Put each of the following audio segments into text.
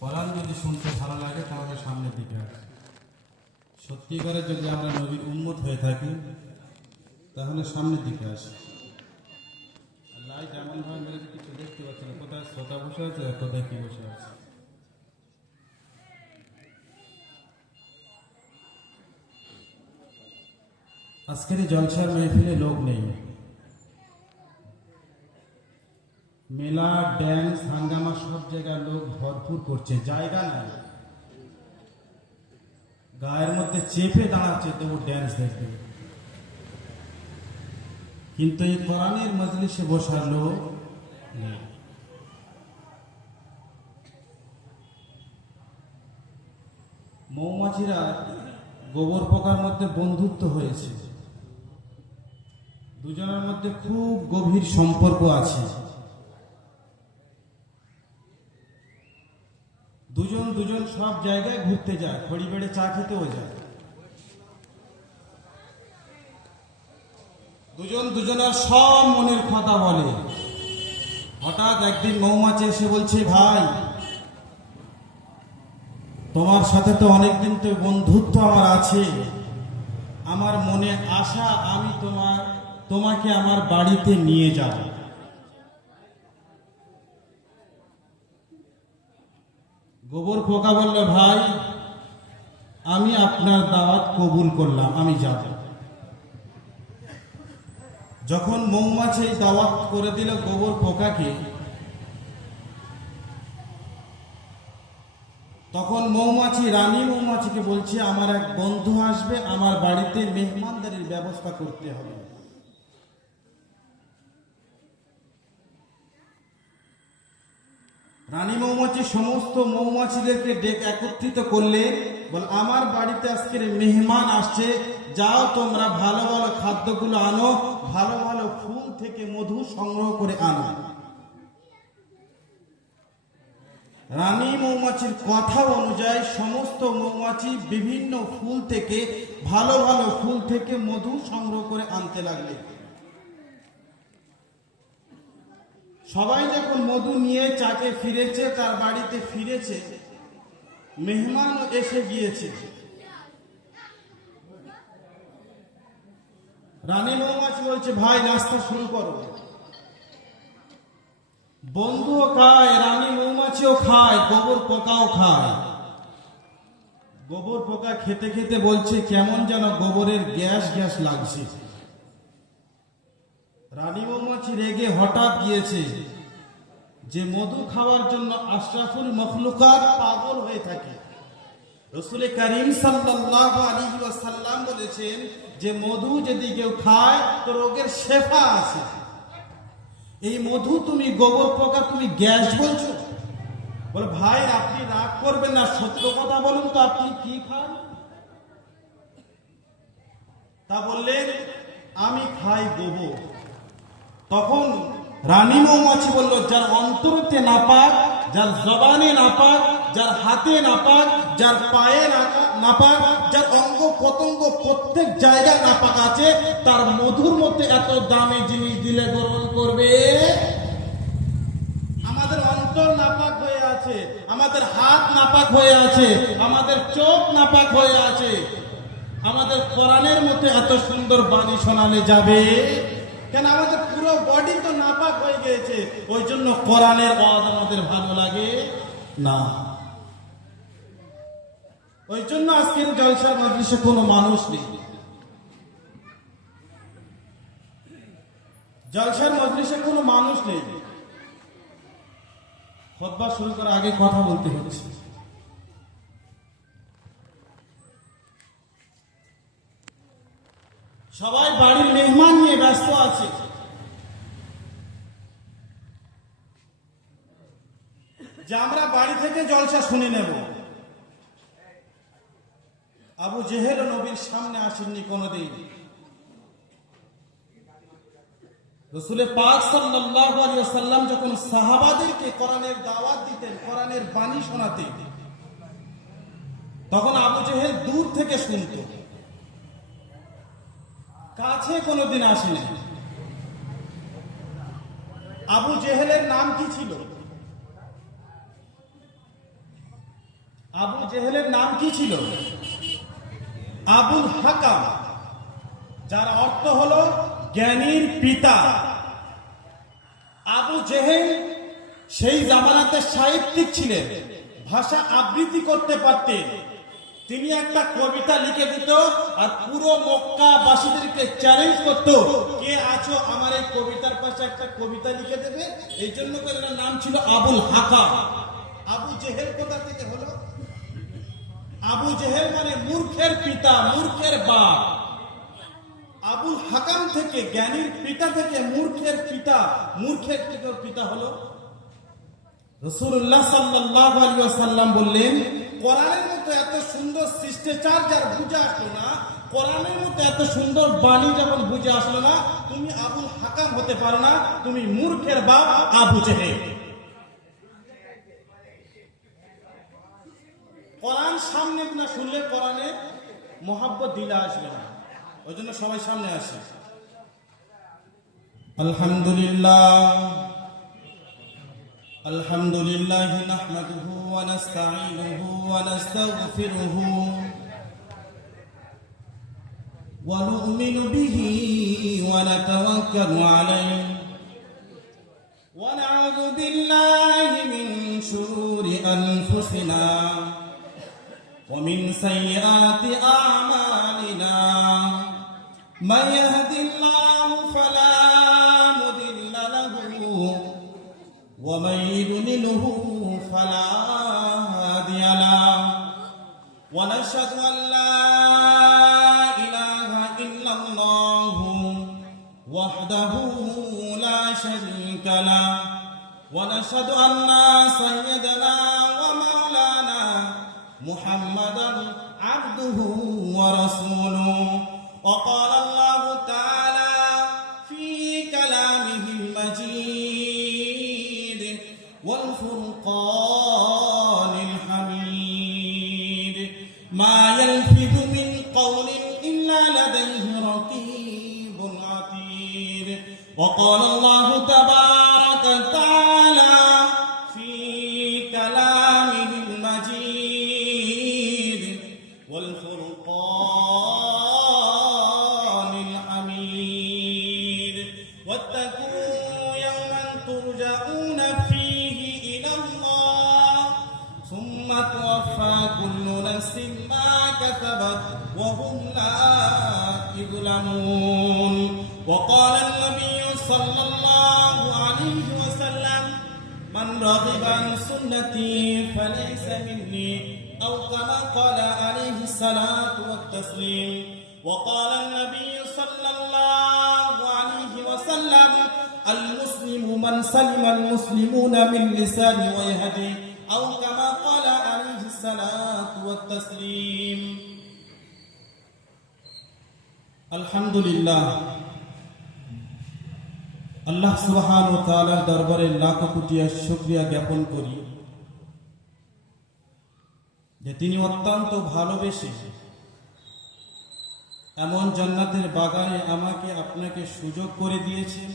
কোরআন যদি শুনতে ভালো লাগে তাহলে সামনের দিকে আসে। সত্যিকারে যদি আমরা নবীর উম্মত হয়ে থাকি তাহলে সামনের দিকে আসে। লাইট এমন ভাবে মেরেছে কিছু দেখতে পাচ্ছে না, কোথায় শ্রোতা বসে আছে আর কোথায় কি বসে আছে। আজকের এই জলসার মেহফিলে লোক নেই। মেলা, ড্যান্স, হাঙ্গামা সব জায়গায় লোক ভরপুর করছে, জায়গা নাই। গায়ের মধ্যে চেপে দাঁড়াচ্ছে তবু ড্যান্স দেখবে, কিন্তু এই কোরআনের মজলিসে বসার লোক নেই। মৌমাছিরা গোবর পোকার মধ্যে বন্ধুত্ব হয়েছে, দুজনের মধ্যে খুব গভীর সম্পর্ক আছে। দুজন সব জায়গায় ঘুরতে যায়, খড়ি বেড়ে চা খেতেও যায়। দুজনের সব মনের কথা বলে। হঠাৎ একদিন মৌমাছি এসে বলছে, ভাই তোমার সাথে তো অনেকদিন তো বন্ধুত্ব আমার আছে, আমার মনে আশা আমি তোমাকে আমার বাড়িতে নিয়ে যাব। গোবর পোকা বলল, ভাই আমি আপনার দাওয়াত কবুল করলাম, আমি যাব। যখন মৌমাছি দাওয়াত করে দিল গোবর পোকাকে, তখন মৌমাছি রানী মৌমাছিকে বলছে, আমার এক বন্ধু আসবে, আমার বাড়িতে মেহমানদারির ব্যবস্থা করতে হবে। রানী মৌমাছি সমস্ত মৌমাছিদেরকে একত্রিত করলে বল, আমার বাড়িতে আজকের মেহমান আসছে, যাও তোমরা ভালো ভালো খাদ্যগুলো আনো, ভালো ভালো ফুল থেকে মধু সংগ্রহ করে আনো। রানী মৌমাছির কথা অনুযায়ী সমস্ত মৌমাছি বিভিন্ন ফুল থেকে, ভালো ভালো ফুল থেকে মধু সংগ্রহ করে আনতে লাগলে। সবাই যখন মধু নিয়ে চাকে ফিরেছে, তার বাড়িতে ফিরেছে, মেহমান এসে গিয়েছে। রানী মৌমাছি বলছে, ভাই নাস্তা শুরু করো। বন্ধুও খায়, রানী মৌমাছিও খায়, গোবর পোকাও খায়। গোবর পোকা খেতে খেতে বলছে, কেমন যেন গোবরের গ্যাস গ্যাস লাগছে। রানী মৌমাছি রেগে হঠাৎ গিয়েছে, যে মধু খাওয়ার জন্য আশরাফুল মখলুকাত পাগল হয়ে থাকে। রাসূল করিম সাল্লাল্লাহু আলাইহি ওয়াসাল্লাম বলেছেন যে মধু যদি কেউ খায় তো রোগের শেফা আছে। এই মধু তুমি গোবর পোকা তুমি গ্যাস বলছো? বলে, ভাই আপনি রাগ করবেন না, সত্য কথা বলুন তো, আপনি কি খান? তা বললেন, আমি খাই গোবর। তখন রানী মৌমাছি বলল, যার অন্তরতে নাপাক, যার জবানে নাপাক, যার হাতে নাপাক, যার পায়ে নাপাক, যার অঙ্গ পতঙ্গ প্রত্যেক জায়গায় নাপাক আছে, তার মধুর মধ্যে এত দামি জিনিস দিলে গ্রহণ করবে? আমাদের অন্তর নাপাক হয়ে আছে, আমাদের হাত নাপাক হয়ে আছে, আমাদের চোখ নাপাক হয়ে আছে, আমাদের কোরআনের মধ্যে এত সুন্দর বাণী শোনালে যাবে কেন? আমাদের পুরো বডি তো নাপাক হয়ে গিয়েছে, ওই জন্য কোরআনের ওয়াজ আমাদের ভালো লাগে না। ওই জন্য আজকের জলসার মজলিসে কোনো মানুষ নেই। জলসার মজলিসে কোনো মানুষ নেই। খুতবা শুরু করার আগে কথা বলতে হচ্ছে। সবাই বাড়ির মেহমান নিয়ে ব্যস্ত আছে। যে আমরা বাড়ি থেকে জলসা শুনে নেব। আবু জেহেল নবীর সামনে আসেননি কোনদিন। রাসূল পাক সাল্লাল্লাহু আলাইহি ওয়াসাল্লাম যখন সাহাবাদেরকে কোরআনের দাওয়াত দিতেন, কোরআনের বাণী শোনাতেন, তখন আবু জেহেল দূর থেকে শুনত, কাছে কোনদিন আসেনি। আবু জেহেলের নাম কি ছিল? আবু জেহেলের নাম কি ছিল? আবুল হাকাম, যার অর্থ হলো জ্ঞানীর পিতা। আবু জেহেল সেই জামানাতে সাহিত্যিক ছিলেন, ভাষা আবৃত্তি করতে পারতেন। তিনি একটা কবিতা লিখে দিত আর পুরো মক্কাবাসীদেরকে চ্যালেঞ্জ করত, কে আছো আমার এই কবিতার পাশে একটা কবিতা লিখে দেবে। এই জন্য করে এর নাম ছিল আবুল হাকাম। আবু জেহেল কোথা থেকে হলো? আবু জেহেল মানে মূর্খের পিতা, মূর্খের বাপ। আবুল হাকাম থেকে, জ্ঞানীর পিতা থেকে মূর্খের পিতা, মূর্খের থেকে পিতা হলো রাসূলুল্লাহ সাল্লাল্লাহু আলাইহি ওয়াসাল্লাম। বললেন, কোরআনের মতো এত সুন্দর শিষ্টাচার যার বুঝে আসলো না, কোরআনের মতো এত সুন্দর বাণী যখন বুঝে আসলো না, তুমি আবুল হাকাম হতে পারো না, তুমি মূর্খের বাপ আবু জেহেল। কোরআন সামনে না শুনলে কোরআনে মোহাব্বত দিলে আসবে না, ওই জন্য সবাই সামনে আসে। আলহামদুলিল্লাহ আলহামদুলিল্লাহ নাহমাদুহু ওয়া নাস্তাঈনুহু ওয়া নাস্তাগফিরুহু ওয়া নু'মিনু বিহি ওয়া নাতাওয়াক্কালু আলাইহি ওয়া না'উযু বিল্লাহি মিন শুরুরি আনফুসিনা ওয়া মিন সাইয়্যাতি আ'মালিনা মান ইয়াহদিল্লাহু ফালা মুদিল্লা লাহু ওয়া মান ইউদ্লিলহু ফালা হাদিয়া লাহু ওয়া নাশহাদু আন লা ইলাহা ইল্লাল্লাহু ওয়াহদাহু লা শারীকা লাহু ওয়া নাশহাদু আন্না সাইয়্যিদানা ওয়া মাওলানা মুহাম্মাদান আবদুহু ওয়া রাসূলুহু। وقال الله تعالى في كلامه المجيد والفرقان الحميد ما يلفظ من قول إلا لديه رقيب عتيد. وقال الله تبارك وتعالى في كلامه المجيد والفرقان الحميد واتقوا يوما ترجعون فيه إلى الله ثم توفى كل نفس ما كسبت وهم لا يظلمون. وقال النبي صلى الله عليه وسلم من رغب عن سنتي فليس مني أو كما قال عليه الصلاة والتسليم. وقال النبي صلى الله عليه وسلم المسلم من سلم المسلمون من لسانه ويهديه أو كما قال عليه الصلاة والتسليم. الحمد لله. আল্লাহ সুবহানাহু ওয়া তাআলার দরবারে লাখ কোটি শুকরিয়া জ্ঞাপন করি যে তিনি অত্যন্ত ভালোবেসে এমন জান্নাতের বাগানে আমাকে আপনাকে সুযোগ করে দিয়েছেন।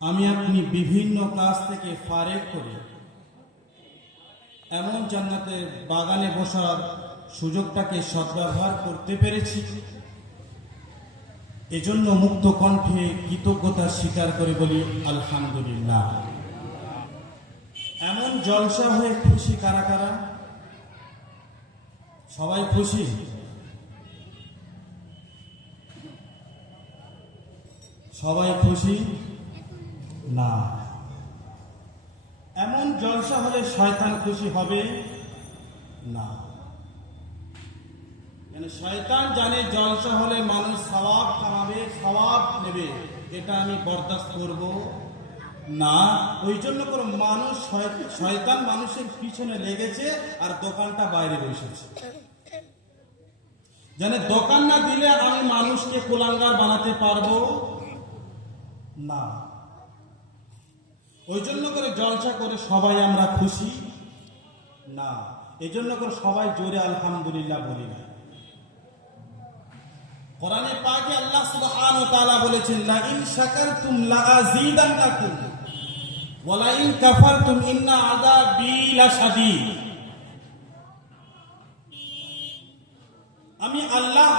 আমি আপনি বিভিন্ন কাজ থেকে ফারেক করে এমন জান্নাতের বাগানে বসার সুযোগটাকে সদ্ব্যবহার করতে পেরেছি। এজন্য মুক্ত কণ্ঠে কৃতজ্ঞতা স্বীকার করে বলি আলহামদুলিল্লাহ। এমন জলসা হয়ে খুশি কারা কারা? সবাই খুশি? সবাই খুশি না। এমন জলসা হলে শয়তান খুশি হবে না। শয়তান জানে জলসা হলে মানুষ সওয়াব কামাবে, সওয়াব নেবে, এটা আমি বরদাস্ত করব না। ওই জন্য করে মানুষ, শয়তান মানুষের পিছনে লেগেছে আর দোকানটা বাইরে বসেছে। জানে দোকান না দিলে আমি মানুষকে কুলাঙ্গার বানাতে পারবো না। ওই জন্য করে জলসা করে সবাই আমরা খুশি না। এই জন্য করে সবাই জোরে আলহামদুলিল্লাহ বলি না। কোরআনে পাকে আল্লাহ সুবহানাহু ওয়া তাআলা বলেছেন, লা ইন শাকারতুম লা আযীদান্নাকুম ওয়া লা ইন কাফারতুম ইন্না আযাবি লাশাদীদ। আমি আল্লাহ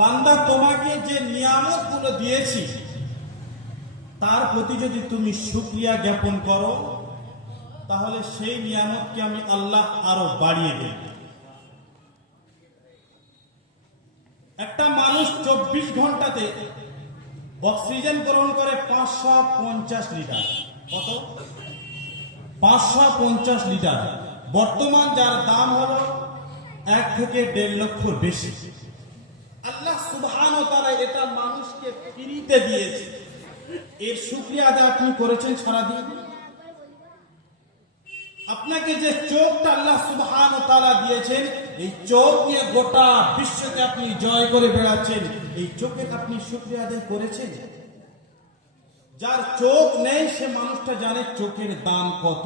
বান্দা তোমাকে যে নিয়ামতগুলো দিয়েছি তার প্রতি যদি তুমি শুকরিয়া জ্ঞাপন করো তাহলে সেই নিয়ামতকে আমি আল্লাহ আরো বাড়িয়ে দেব। একটা মানুষ 24 ঘন্টাতে অক্সিজেন গ্রহণ করে 550 লিটার। কত? 550 লিটার। বর্তমান যার দাম হলো 1 থেকে 1.5 লক্ষর বেশি। আল্লাহ সুবহানাহু ওয়া তাআলা এটা মানুষকে ফ্রিতে দিয়েছে। এর শুকরিয়া আদায় আপনি করেছেন সারাদিন? আপনাকে যে চোখটা আল্লাহ সুবহানাহু ওয়া তাআলা দিয়েছেন, এই চোখ নিয়ে গোটা বিশ্বকে আপনি জয় করে বেড়াচ্ছেন, এই চোখের আপনি শুকরিয়া আদায় করেছেন? যার চোখ নেই সে মানুষটা জানে চোখের দাম কত।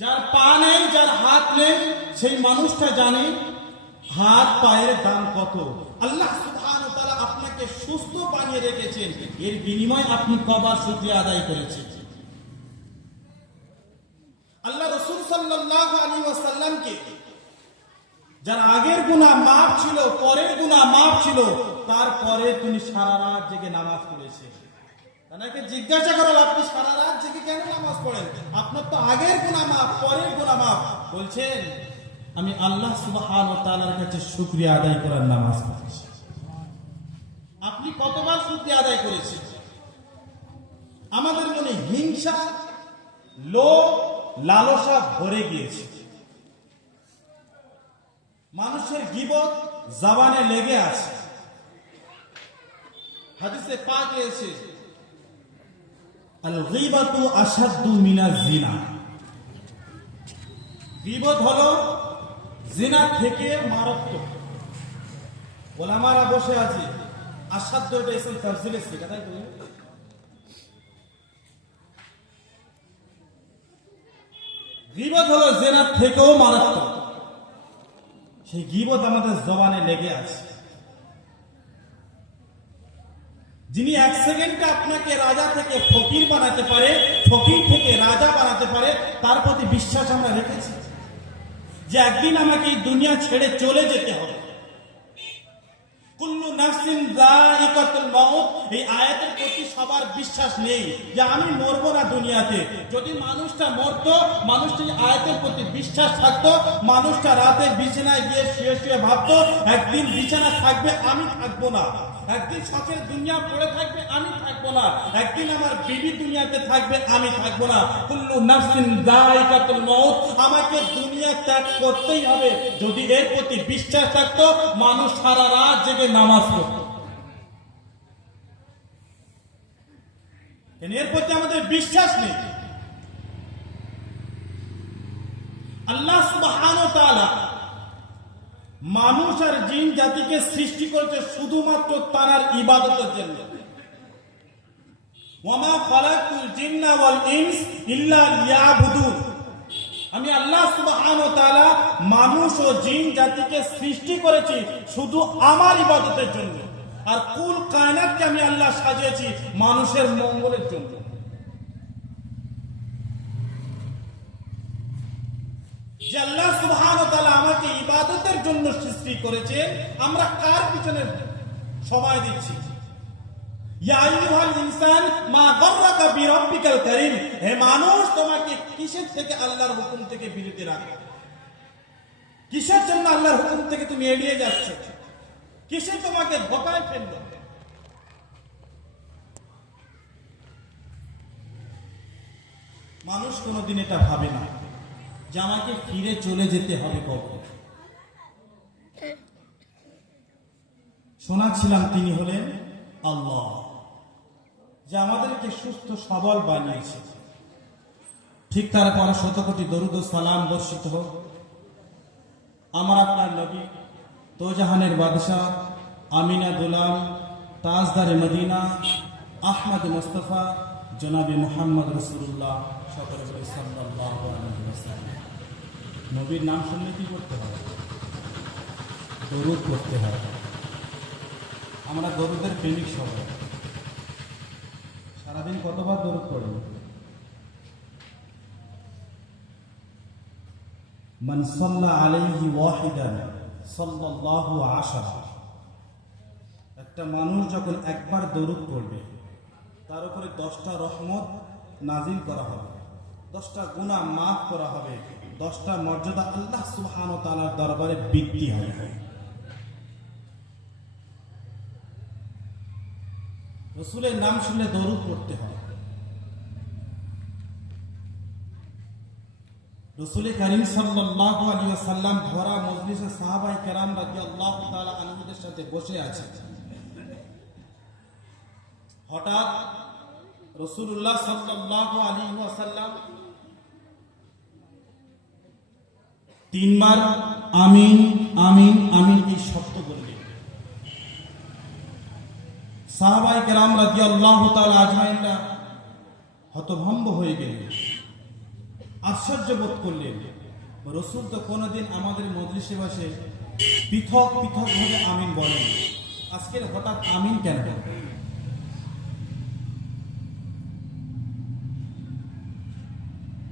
যার পা নেই, যার হাত নেই, সেই মানুষটা জানে হাত পায়ের দাম কত। আল্লাহ সুবহানাহু ওয়া তাআলা আপনাকে সুস্থ বানিয়ে রেখেছেন, এর বিনিময়ে আপনি কবার শুকরিয়া আদায় করেছেন? আল্লাহ রাসূল সাল্লাল্লাহু আলাইহি ওয়াসাল্লামকে যার আগের গুনাহ মাফ ছিল, পরের গুনাহ মাফ ছিল, তারপরে তিনি সারা রাত জেগে নামাজ পড়েছেন। তাকে জিজ্ঞাসা করো আপনি সারা রাত জেগে কেন নামাজ পড়েন? আপনার তো আগের গুনাহ মাফ, পরের গুনাহ মাফ। বলছেন আমি আল্লাহ সুবহানাহু ওয়া তাআলার কাছে শুকরিয়া আদায় করার নামাজ পড়েছি। আপনি কতবার শুকরিয়া আদায় করেছেন? আমাদের মনে হিংসা, লোভ, লালসা ভরে গিয়েছে। মানুষের গীবত জবানে লেগে আছে। হাদিসে পাকে এসেছে আল গীবাতু আশাদ্দু মিনাজ জিনা। গীবত হলো জিনা থেকে মারাত্মক। ওলামারা বসে আছে, আশাদ্দু এটা ইসম তাফসীর এসেছে, কথাই বলি। গীবত হলো জিনা থেকেও মারাত্মক। সেই গীবত আমাদের জবানে লেগে আছে। যিনি 1 সেকেন্ডে আপনাকে রাজা থেকে ফকির বানাতে পারে, ফকির থেকে রাজা বানাতে পারে, তার প্রতি বিশ্বাস আমরা রেখেছি যে একদিন আমাকে এই দুনিয়া ছেড়ে চলে যেতে হবে। কুল্লু নাফসিন যায়িকাতুল মাউত, এই আয়াতের প্রতি সবার বিশ্বাস নেই যে আমি মরবো না দুনিয়াতে। যদি মানুষটা মরতো, মানুষটা এই আয়াতের প্রতি বিশ্বাস থাকতো, মানুষটা রাতে বিছানায় গিয়ে শুয়ে শুয়ে ভাবতো একদিন বিছানা থাকবে, আমি থাকবো না। একদিন শখের দুনিয়া পড়ে থাকবে, আমি থাকবো না। একদিন আমার বিবি দুনিয়াতে থাকবে, আমি থাকবো না। কুল্লু নাফসিন যায়িকাতুল মাউত, আমাকে দুনিয়া ত্যাগ করতেই হবে। যদি এর প্রতি বিশ্বাস থাকতো, মানুষ সারা রাত জেগে নামাজ পড়তো। এর প্রতি আমাদের বিশ্বাস নেই। আল্লাহ সুবহানাহু ওয়া তাআলা মানুষ আর জিন জাতিকে সৃষ্টি করেছে শুধুমাত্র তার ইবাদতের জন্য। ওয়ামা খালাকতুল জিন্না ওয়াল ইনস ইল্লা লিয়াবুদুন। আমি আল্লাহ সুবহানাহু ওয়া তাআলা মানুষ ও জিন জাতিকে সৃষ্টি করেছি শুধু আমার ইবাদতের জন্য। আর কুল কায়নাতকে আমি আল্লাহ সাজিয়েছি মানুষের মঙ্গলের জন্য। যে আল্লাহ সুবহানাহু ওয়া তাআলা আমাকে ইবাদতের জন্য সৃষ্টি করেছে, আমরা কার পিছনে সময় দিচ্ছি? ইয়া আইয়ুহাল ইনসান মা গাররাকা বিরাব্বিকাল কারীম, হে মানুষ তোমাকে কিসের থেকে আল্লাহর হুকুম থেকে বিরতি রাখে? কিসের জন্য আল্লাহর হুকুম থেকে তুমি এড়িয়ে যাচ্ছ? কিসে তোমাকে ধোঁকায় ফেললো? মানুষ কোনোদিন এটা ভাবে না যে আমাকে ফিরে চলে যেতে হবে কখন। শোনাচ্ছিলাম তিনি হলেন আল্লাহ, যে আমাদেরকে সুস্থ সবল বানিয়েছে। ঠিক তারপরে 100 কোটি দরুদ ও সালাম বর্ষিত হোক আমার আপনার নবী, দোজাহানের বাদশাহ, আমিনা গোলাম, তাজদারে মদিনা, আহমদ মুস্তফা, জনাবে মুহাম্মদ রাসূলুল্লাহ সাল্লাল্লাহু আলাইহি ওয়াসাল্লাম। নবীর নাম শুনলে কি করতে হবে? দরুদ পড়তে হবে। আমরা দরুদের প্রেমিক সবাই। সারাদিন কতবার দরুদ পড়েন? মান সাল্লা আলাইহি ওয়াহিদান সাল্লাল্লাহু আশারা। একটা মানুষ যখন একবার দরুদ পড়বে তার উপরে 10টা রহমত নাজিল করা হবে, 10টা গুনাহ মাফ করা হবে, 10টা মর্যাদা আল্লাহ সুবহানাহু ওয়া তাআলার দরবারে বৃদ্ধি হবে। রাসূলের নাম শুনলে দরুদ পড়তে হয়। রাসূল কারীম সাল্লাল্লাহু আলাইহি ওয়াসাল্লাম ভরা মজলিসে সাহাবায়ে কেরাম রাদিয়াল্লাহু তাআলা আনহুদের সাথে বসে আছে। হঠাৎ রাসূলুল্লাহ সাল্লাল্লাহু আলাইহি ওয়াসাল্লাম 3 বার আমিন আমিন আমিন এই শব্দ বললেন। সাহাবায়ে কেরাম রাদিয়াল্লাহু তাআলা আজমাইনরা হতভম্ব হয়ে গেলেন, আশ্চর্য বোধ করলেন। রাসূল তো কোনোদিন আমাদের মজলিসে বসে পৃথক পৃথক ভাবে আমিন বলেন, আজকের হঠাৎ আমিন কেন?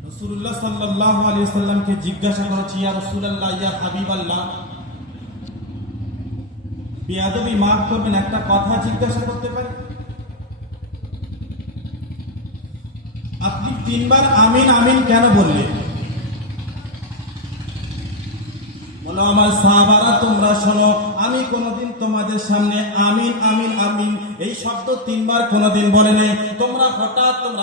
রাসূলুল্লাহ সাল্লাল্লাহু আলাইহি ওয়াসাল্লামকে জিজ্ঞাসা করেছি, ইয়া রাসূলুল্লাহ, ইয়া হাবিবাল্লাহ, বেয়াদবি মাফ করবেন, একটা কথা জিজ্ঞাসা করতে পারি? আপনি 3 বার আমিন আমিন কেন বললেন? বলো, আমার সাহাবারা তোমরা শোনো, আমি কোনোদিন তোমাদের সামনে আমিন আমিন আমিন এই শব্দ 3 বার কোনোদিন বলে নাই। তোমরা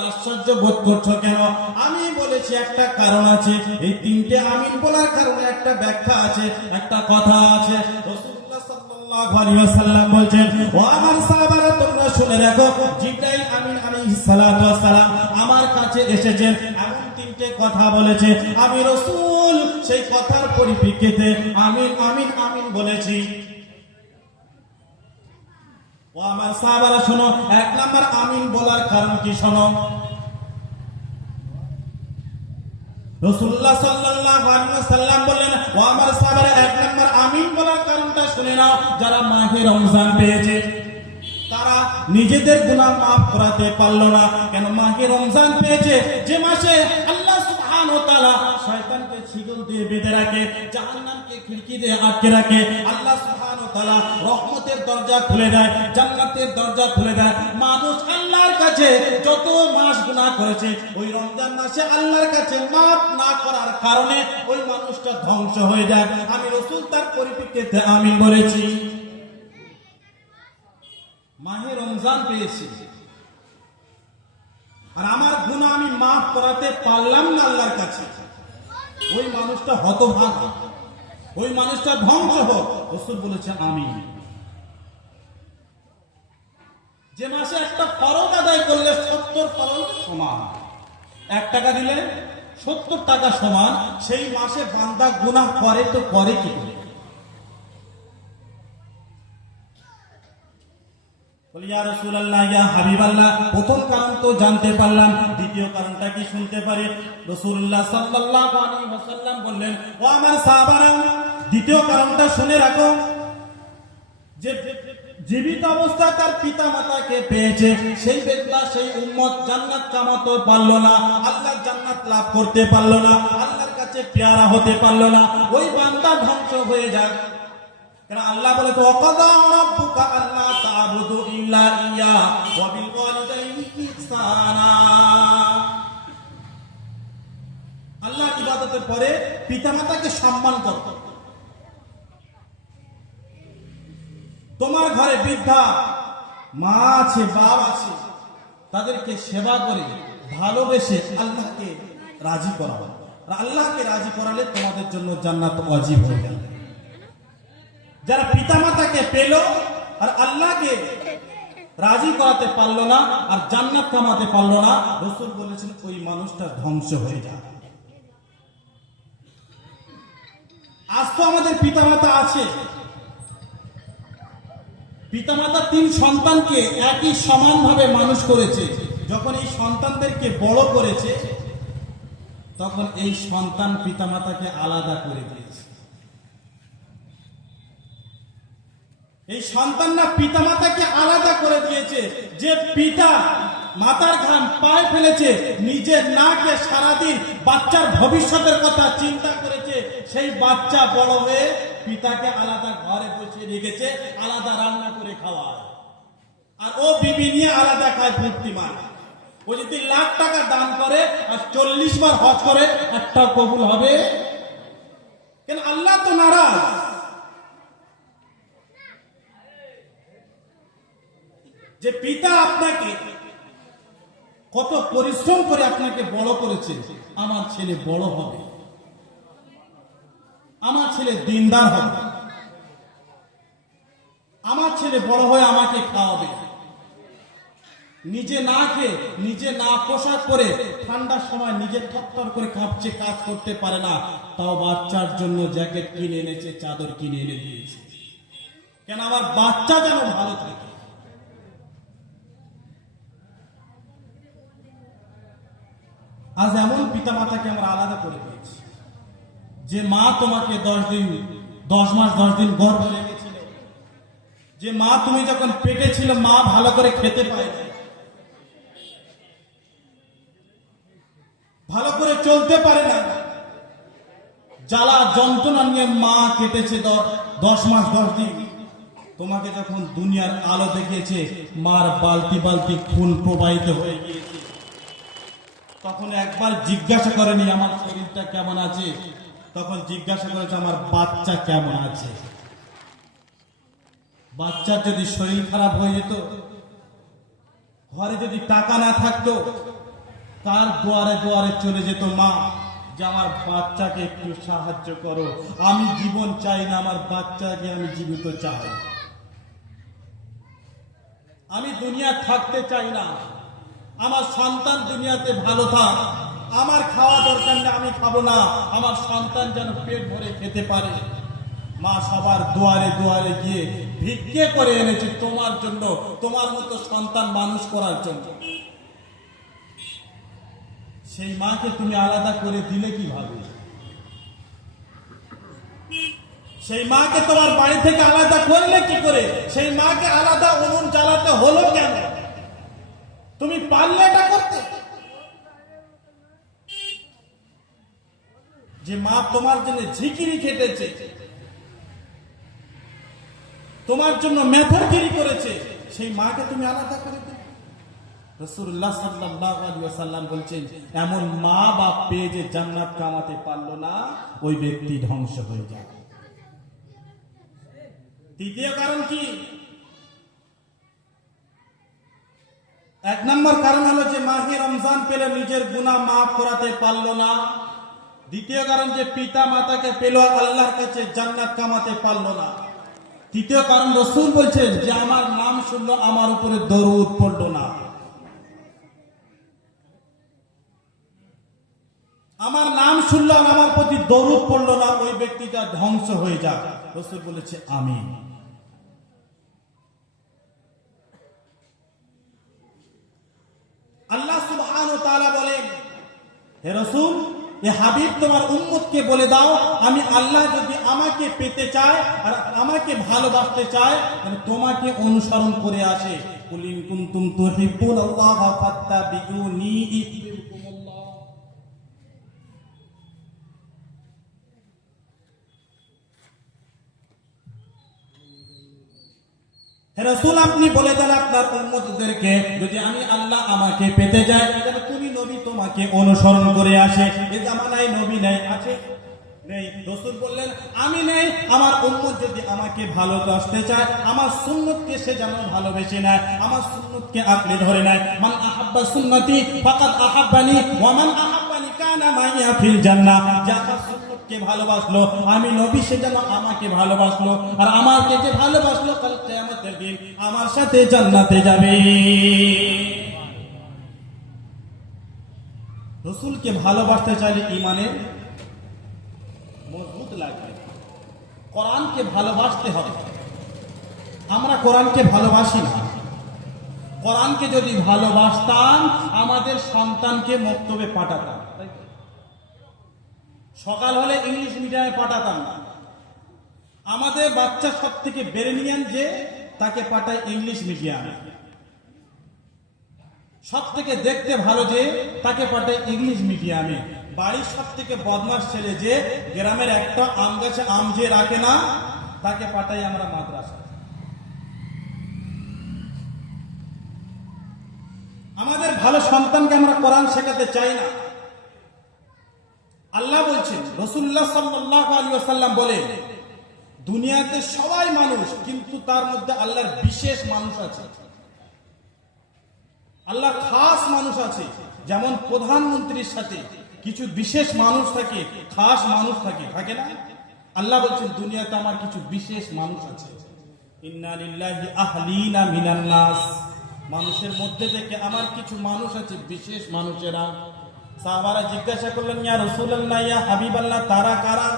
আশ্চর্য বোধ করছো কেন? আমি বলেছি একটা কারণ আছে। এই 3টে আমিন বলার কারণে একটা ব্যাখ্যা আছে, একটা কথা আছে। রাসূলুল্লাহ সাল্লাল্লাহু আলাইহি ওয়াসাল্লাম বলছেন, ও আমার সাহাবারা তোমরা শুনে রাখো, জিবরাইল আমিন আলাইহিস সালাতু ওয়াস সালাম আমার কাছে এসেছেন, এমন 3টে কথা বলেছে। আমি রাসূল সেই কথার পরিপ্রেক্ষিতে আমিন আমিন আমিন বলেছি। ও আমার সাহাবারা শোনো, 1 নাম্বার আমিন বলার কারণ কি শোনো। রাসূলুল্লাহ সাল্লাল্লাহু আলাইহি ওয়াসাল্লাম বললেন, ও আমার সাহাবারা 1 নাম্বার আমিন বলার কারণটা শুনে নাও। যারা মাহে রমজান পেয়েছে তারা নিজেদের গুনাহ মাফ করাতে পারলো না। কেন? মাহে রমজান পেয়েছে, যে মাসে আল্লাহ সুবহানাহু ওয়া তাআলা শয়তানকে শিকল দিয়ে বেঁধে রাখে, জাহান্নামকে খিড়কি দিয়ে আটকে রাখে, আল্লাহ সুবহানাহু ওয়া তাআলা রহমতের দরজা খুলে দেয়, জান্নাতের দরজা খুলে দেয়। মানুষ আল্লাহর কাছে যত মাস গুনাহ করেছে, ওই রমজান মাসে আল্লাহর কাছে মাফ না করার কারণে ওই মানুষটা ধ্বংস হয়ে যায়। আমি রাসূল তার পরিপ্রেক্ষিতে আমিন বলেছি। মাহে রমজান পেয়েছি আর আমার গুনাহ আমি মাফ করাতে পারলাম না আল্লাহর কাছে, ওই মানুষটা হতভাগা, ওই মানুষটা ধ্বংস হোক। রাসূল বলেছে আমিন। যে মাসে একটা ফরজ আদায় করলে 70 ফরজ সমান, 1 টাকা দিলে 70 টাকা সমান, সেই মাসে বান্দা গুনাহ করে তো করে কি করে? বলি, ইয়া রাসূলুল্লাহ, ইয়া হাবিবাল্লাহ, প্রথম কারণ তো জানতে পারলাম, দ্বিতীয় কারণটা কি শুনতে পারি? রাসূলুল্লাহ সাল্লাল্লাহু আলাইহি ওয়াসাল্লাম বললেন, ও আমার সাহাবারা, দ্বিতীয় কারণটা শুনে রাখো। যে জীবিত অবস্থা তার পিতা মাতাকে পেয়েছে, সেই ব্যক্তি, সেই উম্মত জান্নাত কামাতে পারলো না, আল্লাহর জান্নাত লাভ করতে পারলো না, আল্লাহর কাছে পেয়ারা হতে পারলো না, ওই বান্দা ধ্বংস হয়ে যায়। কারণ আল্লাহ বলে, তো ওয়াকাদা রাব্বুকা আল্লা তা'বুদু ইল্লা ইয়্যা ওয়া বিল ওয়ালিদাইনি ইহসানা। আল্লাহর ইবাদতের পরে পিতামাতাকে সম্মান করো। তোমার ঘরে বৃদ্ধা মা আছে, বাপ আছে, তাদেরকে সেবা করে ভালোবেসে আল্লাহকে রাজি করাও। আল্লাহকে রাজি করালে তোমাদের জন্য জান্নাত ওয়াজিব হয়ে যাবে। যারা পিতামাতাকে পেল আর আল্লাহকে রাজি করাতে পারলো না আর জান্নাত কামাতে পারলো না, রাসূল বলেছেন ওই মানুষটা ধ্বংস হয়ে যাবে। আজ তো আমাদের পিতামাতা আছে, পিতামাতা 3 সন্তানকে একই সমানভাবে মানুষ করেছে। যখন এই সন্তানদেরকে বড় করেছে, তখন এই সন্তান পিতামাতাকে আলাদা করে দিয়েছে। এই সন্তানরা পিতামাতাকে আলাদা করে দিয়েছে। যে পিতা মাথার ঘাম পায়ে ফেলেছে, নিজের নাকে সারাদিন বাচ্চার ভবিষ্যতের কথা চিন্তা করেছে, সেই বাচ্চা বড় হয়ে পিতাকে আলাদা ঘরে বসিয়ে রেখেছে, আলাদা রান্না করে খাওয়ায়, আর ও বিবি নিয়ে আলাদা খায় ফুর্তিমান। ও যদি লাখ টাকা দান করে আর 40 বার হজ করে, একটা কবুল হবে কেন? আল্লাহ তো নারাজ। যে পিতা আপনাকে কত পরিশ্রম করে আপনাকে বড় করেছে, আমার ছেলে বড় হবে, আমার ছেলে দিনদার হবে, আমার ছেলে বড় হয়ে আমাকে খাওয়াবে, নিজে না খেয়ে নিজে না পোশাক পরে ঠান্ডার সময় নিজে থরথর করে কাঁপছে, কাজ করতে পারে না, তাও বাচ্চার জন্য জ্যাকেট কিনে এনেছে, চাদর কিনে এনে দিয়েছে, কেন? আমার বাচ্চা যেন ভালো থাকে। আজ এমন পিতা মাতাকে আমরা আলাদা করে দিয়েছি, যে মা তোমাকে 10 মাস 10 দিন গর্ভে রেখেছিল, যে মা তুমি যখন পেটে ছিল মা ভালো করে খেতে পায়নি, ভালো করে চলতে পারে না, জ্বালা যন্ত্রণা নিয়ে মা কেটেছে 10 মাস 10 দিন। তোমাকে যখন দুনিয়ার আলো দেখিয়েছে, মার বালতি বালতি খুন প্রবাহিত হয়ে গিয়েছে, তখন একবার জিজ্ঞাসা করেনি আমার শরীরটা কেমন আছে, তখন জিজ্ঞাসা করেছে আমার বাচ্চা কেমন আছে। বাচ্চার যদি শরীর খারাপ হয়ে যেত, ঘরে যদি টাকা না থাকতো, তার দুয়ারে দুয়ারে চলে যেত মা, যে আমার বাচ্চাকে একটু সাহায্য করো, আমি জীবন চাই না, আমার বাচ্চাকে আমি জীবিত চাই, আমি দুনিয়া থাকতে চাই না, আমার সন্তান দুনিয়াতে ভালো থাক, আমার খাওয়া দরকার নেই, আমি খাবো না, আমার সন্তান যেন পেট ভরে খেতে পারে। মা সবার দুয়ারে দুয়ারে গিয়ে ভিক্ষে করে এনেছে তোমার জন্য, তোমার মতো সন্তান মানুষ করার জন্য। সেই মাকে তুমি আলাদা করে দিলে কিভাবে? সেই মাকে তোমার বাড়ি থেকে আলাদা করলে কি করে? সেই মাকে আলাদা উনুন জ্বালাতে হলো কেন? তুমি পারলে এটা করতে? যে মা তোমার জন্য ঝিকিরি খেটেছে, তোমার জন্য মেথরগিরি করেছে, সেই মাকে তুমি আলাদা করে দিলে? রাসূলুল্লাহ সাল্লাল্লাহু আলাইহি ওয়াসাল্লাম বলছেন, এমন মা বাপ পেয়ে যে জান্নাত কামাতে পারলো না, ওই ব্যক্তি ধ্বংস হয়ে যায়। দ্বিতীয় কারণ কি? এক নম্বর কারণ হলো যে মাহে রমজান পেলে নিজের গুনাহ মাফ করাতে পারলো না। দ্বিতীয় কারণ যে পিতা মাতাকে পেল আল্লাহর কাছে জান্নাত কামাতে পারলো না। তৃতীয় কারণ রাসূল বলছেন যে আমার নাম শুনলো, আমার উপরে দরুদ পড়লো না, আমার নাম শুনলো আর আমার প্রতি দরুদ পড়লো না, ওই ব্যক্তিটা ধ্বংস হয়ে যাক। রাসূল বলেছে আমিন। আল্লাহ সুবহানাহু ওয়া তাআলা বলেন, হে রাসূল, এ হাবিব তোমার উম্মতকে বলে দাও, আমি আল্লাহ যদি আমাকে পেতে চায় আর আমাকে ভালোবাসতে চায়, তাহলে তোমাকে অনুসরণ করে আসে। কুল ইন কুনতুম তুহিব্বুনাল্লাহ ফাত্তাবিউনি ইউহিব্বুকুমুল্লাহ। হে রাসূল, আপনি বলে দেন আপনার উম্মতদেরকে, যদি আমি আল্লাহ আমাকে পেতে যাই, তাহলে তুমি নবী তোমাকে অনুসরণ করে আসে। এই জামানায় নবী নাই, আছে নেই? রাসূল বললেন আমি নেই, আমার উম্মত যদি আমাকে ভালোবাসতে চায়, আমার সুন্নতকে সে যেন ভালোবেসে নেয়, আমার সুন্নতকে আঁকড়ে ধরে নেয়। মান আহাব্বা সুন্নতি ফাকাদ আহাব্বানি ওয়া মান আহাব্বানি কানা মাইয়া ফিল জান্নাহ। যারা সুন্নতকে ভালোবাসলো, আমি নবী, সে যেন আমাকে ভালোবাসলো, আর আমাকে যে ভালোবাসলো কাল কিয়ামতের দিন আমার সাথে জান্নাতে যাবে। রাসূলকে ভালোবাসতে চাইলে ঈমানে মজবুত লাগবে, কোরআনকে ভালোবাসতে হবে। আমরা কোরআনকে ভালোবাসি না। কোরআনকে যদি ভালোবাসতাম, আমাদের সন্তানকে মক্তবে পাঠাতাম, সকাল হলে ইংলিশ মিডিয়ামে পাঠাতাম না। আমাদের বাচ্চা সব থেকে ব্রিলিয়ান্ট, যে তাকে পাঠায় ইংলিশ মিডিয়ামে। সব থেকে দেখতে ভালো যে তাকে পাঠায় ইংলিশ মিডিয়ামে। বাড়ির সব থেকে বদমাস ছেলে যে গ্রামের একটা আম গাছে আম যে রাখে না, তাকে পাঠাই আমরা মাদ্রাসা। আমাদের ভালো সন্তানকে আমরা কোরআন শেখাতে চাই না। আল্লাহ বলছেন, রাসূলুল্লাহ সাল্লাল্লাহু আলাইহি ওয়াসাল্লাম বলেন, দুনিয়াতে সবাই মানুষ, কিন্তু তার মধ্যে আল্লাহর বিশেষ মানুষ আছে, আল্লাহ খাস মানুষ আছে। যেমন প্রধানমন্ত্রীর সাথে কিছু বিশেষ মানুষ থাকে, খাস মানুষ থাকে, থাকে না? আল্লাহ বলছেন দুনিয়াতে আমার কিছু বিশেষ মানুষ আছে। ইন্না লিল্লাহি আহলিনা মিনান নাস, মানুষের মধ্যে থেকে আমার কিছু মানুষ আছে, বিশেষ মানুষেরা। সাহাবারা জিজ্ঞাসা করলেন, ইয়া রাসূলুল্লাহ, ইয়া হাবিবাল্লাহ, তারা কারা?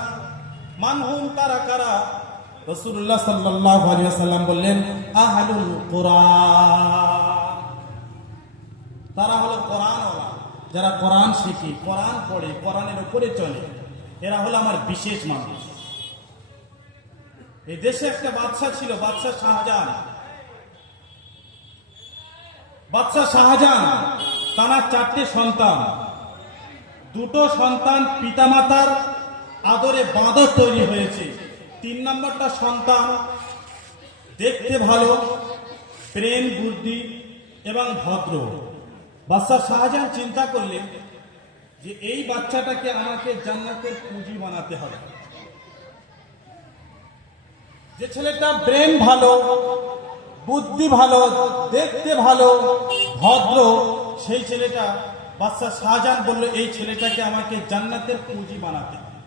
মানহুম, তারা কারা? রাসূলুল্লাহ সাল্লাল্লাহু আলাইহি ওয়াসাল্লাম বললেন, আহলুল কুরআন, তারা হলো কোরআনওয়ালা, যারা কোরআন শিখে, কোরআন পড়ে, কোরআনের উপরে চলে, এরা হলো আমার বিশেষ মানুষ। এই দেশে একটা বাদশা ছিল, বাদশা শাহজাহান। বাদশা শাহজাহান তার 4টে সন্তান, দুটো সন্তান পিতামাতার আদরে বাঁদর তৈরি হয়েছে। 3 নম্বরটা সন্তান দেখতে ভালো, প্রেম বুদ্ধি এবং ভদ্র। বাদশা শাহজাহান চিন্তা করলেন যে এই বাচ্চাটাকে আমাকে জান্নাতের পুঁজি বানাতে হবে। যে ছেলেটা ব্রেন ভালো, বুদ্ধি ভালো, দেখতে ভালো, ভদ্র, সেই ছেলেটা বাদশা শাহজাহান বলল, এই ছেলেটাকে আমাকে জান্নাতের পুঁজি বানাতে হবে।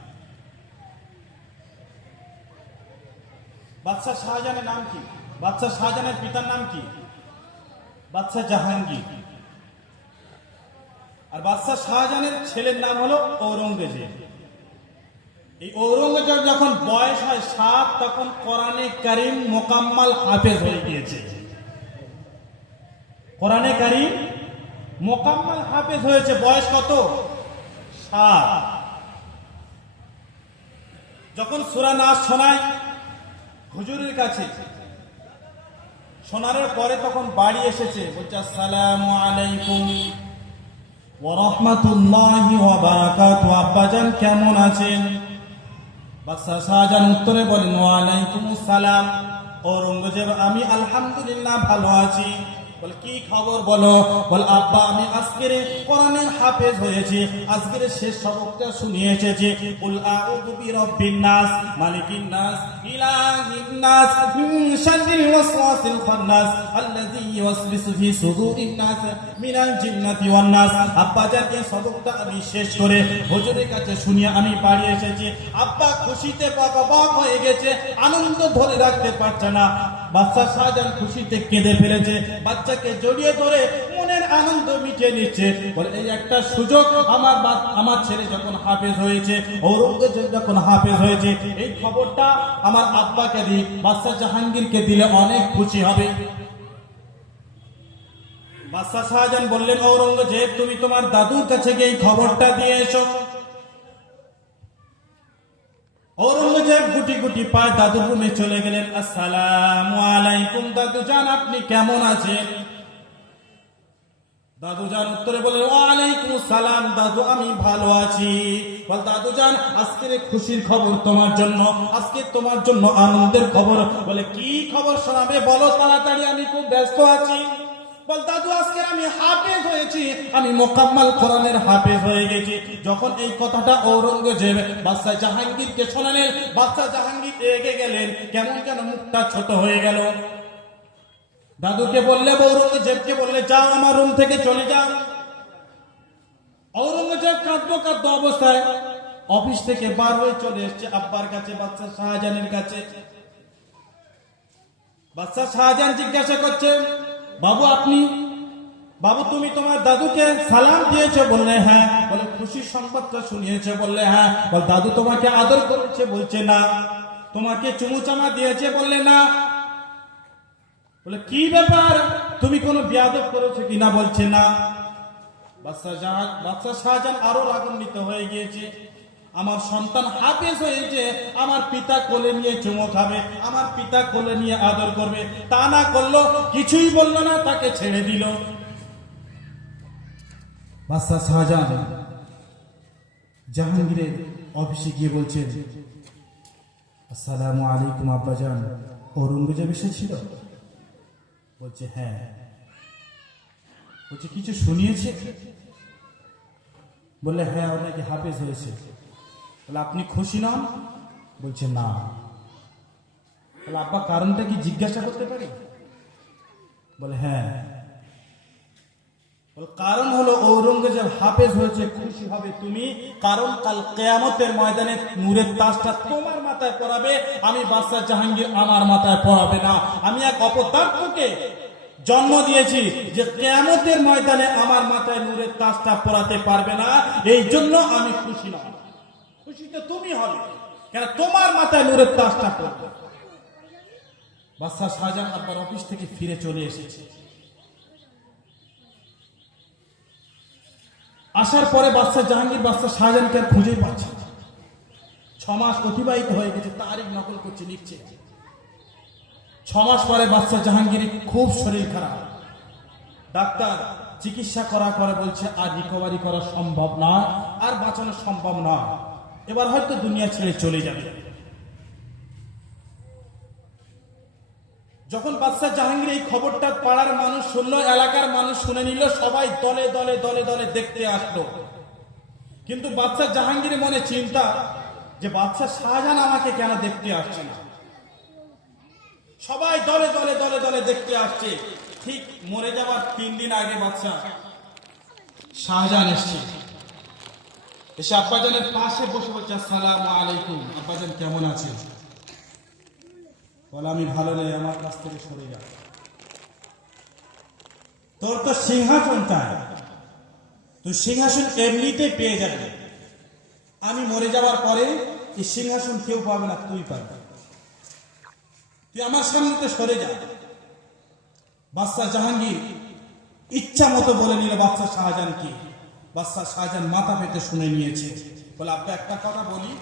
বাদশা শাহজাহানের নাম কি? বাদশা শাহজাহানের পিতার নাম কি? বাদশা জাহাঙ্গীর। আর বাদশা শাহজাহানের ছেলের নাম হলো ঔরঙ্গজেব। এই ঔরঙ্গজেব যখন বয়স হয় 7, তখন কোরআনে কারীম মোকাম্মাল হাফেজ হয়ে গিয়েছে। কোরআনে কারীম মোকাম্মাল হাফেজ হয়েছে, বয়স কত? 7। যখন সূরা নাস শোনায় হুজুরের কাছে, শোনার পরে তখন বাড়ি এসেছে, বলছে আসসালামু আলাইকুম ওয়া রাহমাতুল্লাহি ওয়া বারাকাতুহু, আব্বাজান কেমন আছেন? বাদশা শাহজাহান উত্তরে বলেন, ওয়া আলাইকুমুস সালাম। ঔরঙ্গজেব, আমি আলহামদুলিল্লাহ ভালো আছি। বলে কি খবর বলো? বল আব্বা, আমি আজকের কোরআনের হাফেজ হয়েছি, আজকের শেষ সবকটা শুনিয়ে এসেছি। কুল আউযু বিরাব্বিন নাস, মালিকিন নাস, ইলাহিন নাস, মিন শাররিল ওয়াসওয়াসিল খান্নাস, আল্লাযী ইউওয়াসবিসু ফি সুদুরিন নাস মিনাল জিন্নাতি ওয়ান নাস। আব্বা জান, এই সবকটা আমি শেষ করে হুজুরের কাছে শুনিয়ে আমি বাড়ি এসেছি। আব্বা খুশিতে বাক হয়ে গেছে, আনন্দ ধরে রাখতে পারছে না। বাদশা শাহজাহান খুশিতে কেঁদে ফেলেছে, বাচ্চাকে জড়িয়ে ধরে মনের আনন্দ মিটিয়ে নিচ্ছে। বলে এই একটা সুযোগ, আমার ছেলে যখন হাফেজ হয়েছে, ঔরঙ্গজেব যখন হাফেজ হয়েছে, এই খবরটা আমার আব্বাকে দিই, বাদশা জাহাঙ্গীরকে দিলে অনেক খুশি হবে। বাদশা শাহজাহান বললেন, ঔরঙ্গজেব, তুমি তোমার দাদুর কাছে গিয়ে এই খবরটা দিয়ে এসো। ঔরঙ্গজেব গুটি গুটি পায়ে দাদুর রুমে চলে গেলেন। আসসালামু আলাইকুম দাদুজান, আপনি কেমন আছেন? দাদুজান উত্তরে বলে, ওয়া আলাইকুম সালাম দাদু, আমি ভালো আছি। বল দাদুজান, আজকের খুশির খবর তোমার জন্য, আজকে তোমার জন্য আনন্দের খবর। বলে কি খবর শোনাবে বলো তাড়াতাড়ি, আমি খুব ব্যস্ত আছি। বল দাদু, আজকে আমি হাফেজ হয়েছি, আমি মোকাম্মাল কোরআনের হাফেজ হয়ে গেছি। যখন এই কথাটা ঔরঙ্গজেব বাদশা জাহাঙ্গীরকে শোনালেন, বাদশা জাহাঙ্গীর রেগে গেলেন, কেমন যেন মুখটা ছোট হয়ে গেল। দাদুকে বললে, ঔরঙ্গজেবকে বললে, যাও আমার রুম থেকে চলে যাও। ঔরঙ্গজেব কাঁদতো অবস্থায় অফিস থেকে বার হয়ে চলে এসছে আব্বার কাছে, বাদশা শাহজাহানের কাছে। বাদশা শাহজাহান জিজ্ঞাসা করছে, বাবু আপনি, বাবু তুমি তোমার দাদুকে সালাম দিয়েছো? বললে হ্যাঁ। বলে খুশির সংবাদটা শুনিয়েছে? বললে হ্যাঁ। বল দাদু তোমাকে আদর করেছে? বলছে না। তোমাকে চুমুচামা দিয়েছে? বললে না। বলে কি ব্যাপার, তুমি কোনো বিয়াদব করেছো কিনা? বলছে না। বাদশা শাহজাহান আরো রাগান্বিত হয়ে গিয়েছে, আমার সন্তান হাফেজ হয়েছে, আমার পিতা কোলে নিয়ে চুমো খাবে, আমার পিতা কোলে নিয়ে আদর করবে, তা না করলো, কিছুই বললো না, তাকে ছেড়ে দিল। বাদশাহ শাহজাহান জাহাঙ্গীরের অফিসে গিয়ে বলছেন, আসসালামু আলাইকুম আব্বাজান, ঔরঙ্গজেব এসেছিল? বলছে হ্যাঁ। বলছে কিছু শুনিয়েছে? বললে হ্যাঁ, অনেকে হাফেজ হয়েছে। বলে আপনি খুশি নন? বলছে না। বলে আব্বা কারণটা কি জিজ্ঞাসা করতে পারি? বলে হ্যাঁ। কারণ হলো ঔরঙ্গজেব হাফেজ হয়েছে, খুশি হবে তুমি, কারণ কাল কিয়ামতের ময়দানে নূরের তাজটা তোমার মাথায় পড়াবে, আমি বাদশাহ জাহাঙ্গীর আমার মাথায় পড়াবে না। আমি এক অপদার্থকে জন্ম দিয়েছি যে কিয়ামতের ময়দানে আমার মাথায় নূরের তাজটা পড়াতে পারবে না, এই জন্য আমি খুশি নই। খুশি তো তুমি হবে, কেন তোমার মাথায় নূরের তাজটা পড়বে। বাদশাহ শাহজাহান আব্বার অফিস থেকে ফিরে চলে এসেছে। আসার পরে বাদশাহ জাহাঙ্গীর বাদশাহ শাহজাহানকে আর খুঁজেই পাচ্ছে না। 6 মাস অতিবাহিত হয়ে গেছে, তারিখ নকল করছে, লিখছে। 6 মাস পরে বাদশাহ জাহাঙ্গীর খুব শরীর খারাপ। ডাক্তার চিকিৎসা করা করে বলছে আর রিকভারি করা সম্ভব না, আর বাঁচানো সম্ভব না, এবার হয়তো দুনিয়া ছেড়ে চলে যাবে। যখন বাদশাহ জাহাঙ্গীর এই খবরটা পাড়ার মানুষ শুনলো, এলাকার মানুষ শুনে নিল, সবাই দলে দলে দলে দলে দেখতে আসলো। কিন্তু বাদশাহ জাহাঙ্গীরের মনে চিন্তা যে বাদশাহ শাহজাহান আমাকে কেন দেখতে আসছে না। সবাই দলে দলে দলে দলে দেখতে আসছে। ঠিক মরে যাওয়ার 3 দিন আগে বাদশাহ শাহজাহান এসছে। এসে আব্বাজানের পাশে বসে বলছে, আসসালামু আলাইকুম, আব্বাজান কেমন আছেন? বলে আমি ভালো নেই, আমার কাছ থেকে সরে যা। তোর তো সিংহাসন চাই, তুই সিংহাসন এমনিতে পেয়ে যাবে, আমি মরে যাওয়ার পরে এই সিংহাসন কেউ পাবে না, তুই পাবে, তুই আমার সামনে তো সরে যা। বাদশাহ জাহাঙ্গীর ইচ্ছা মতো বলে নিল বাদশাহ শাহজাহানকে। বাদশাহ শাহজাহান মাথা পেতে শুনে নিয়েছে। বলে আপনি একটা কথা বলি,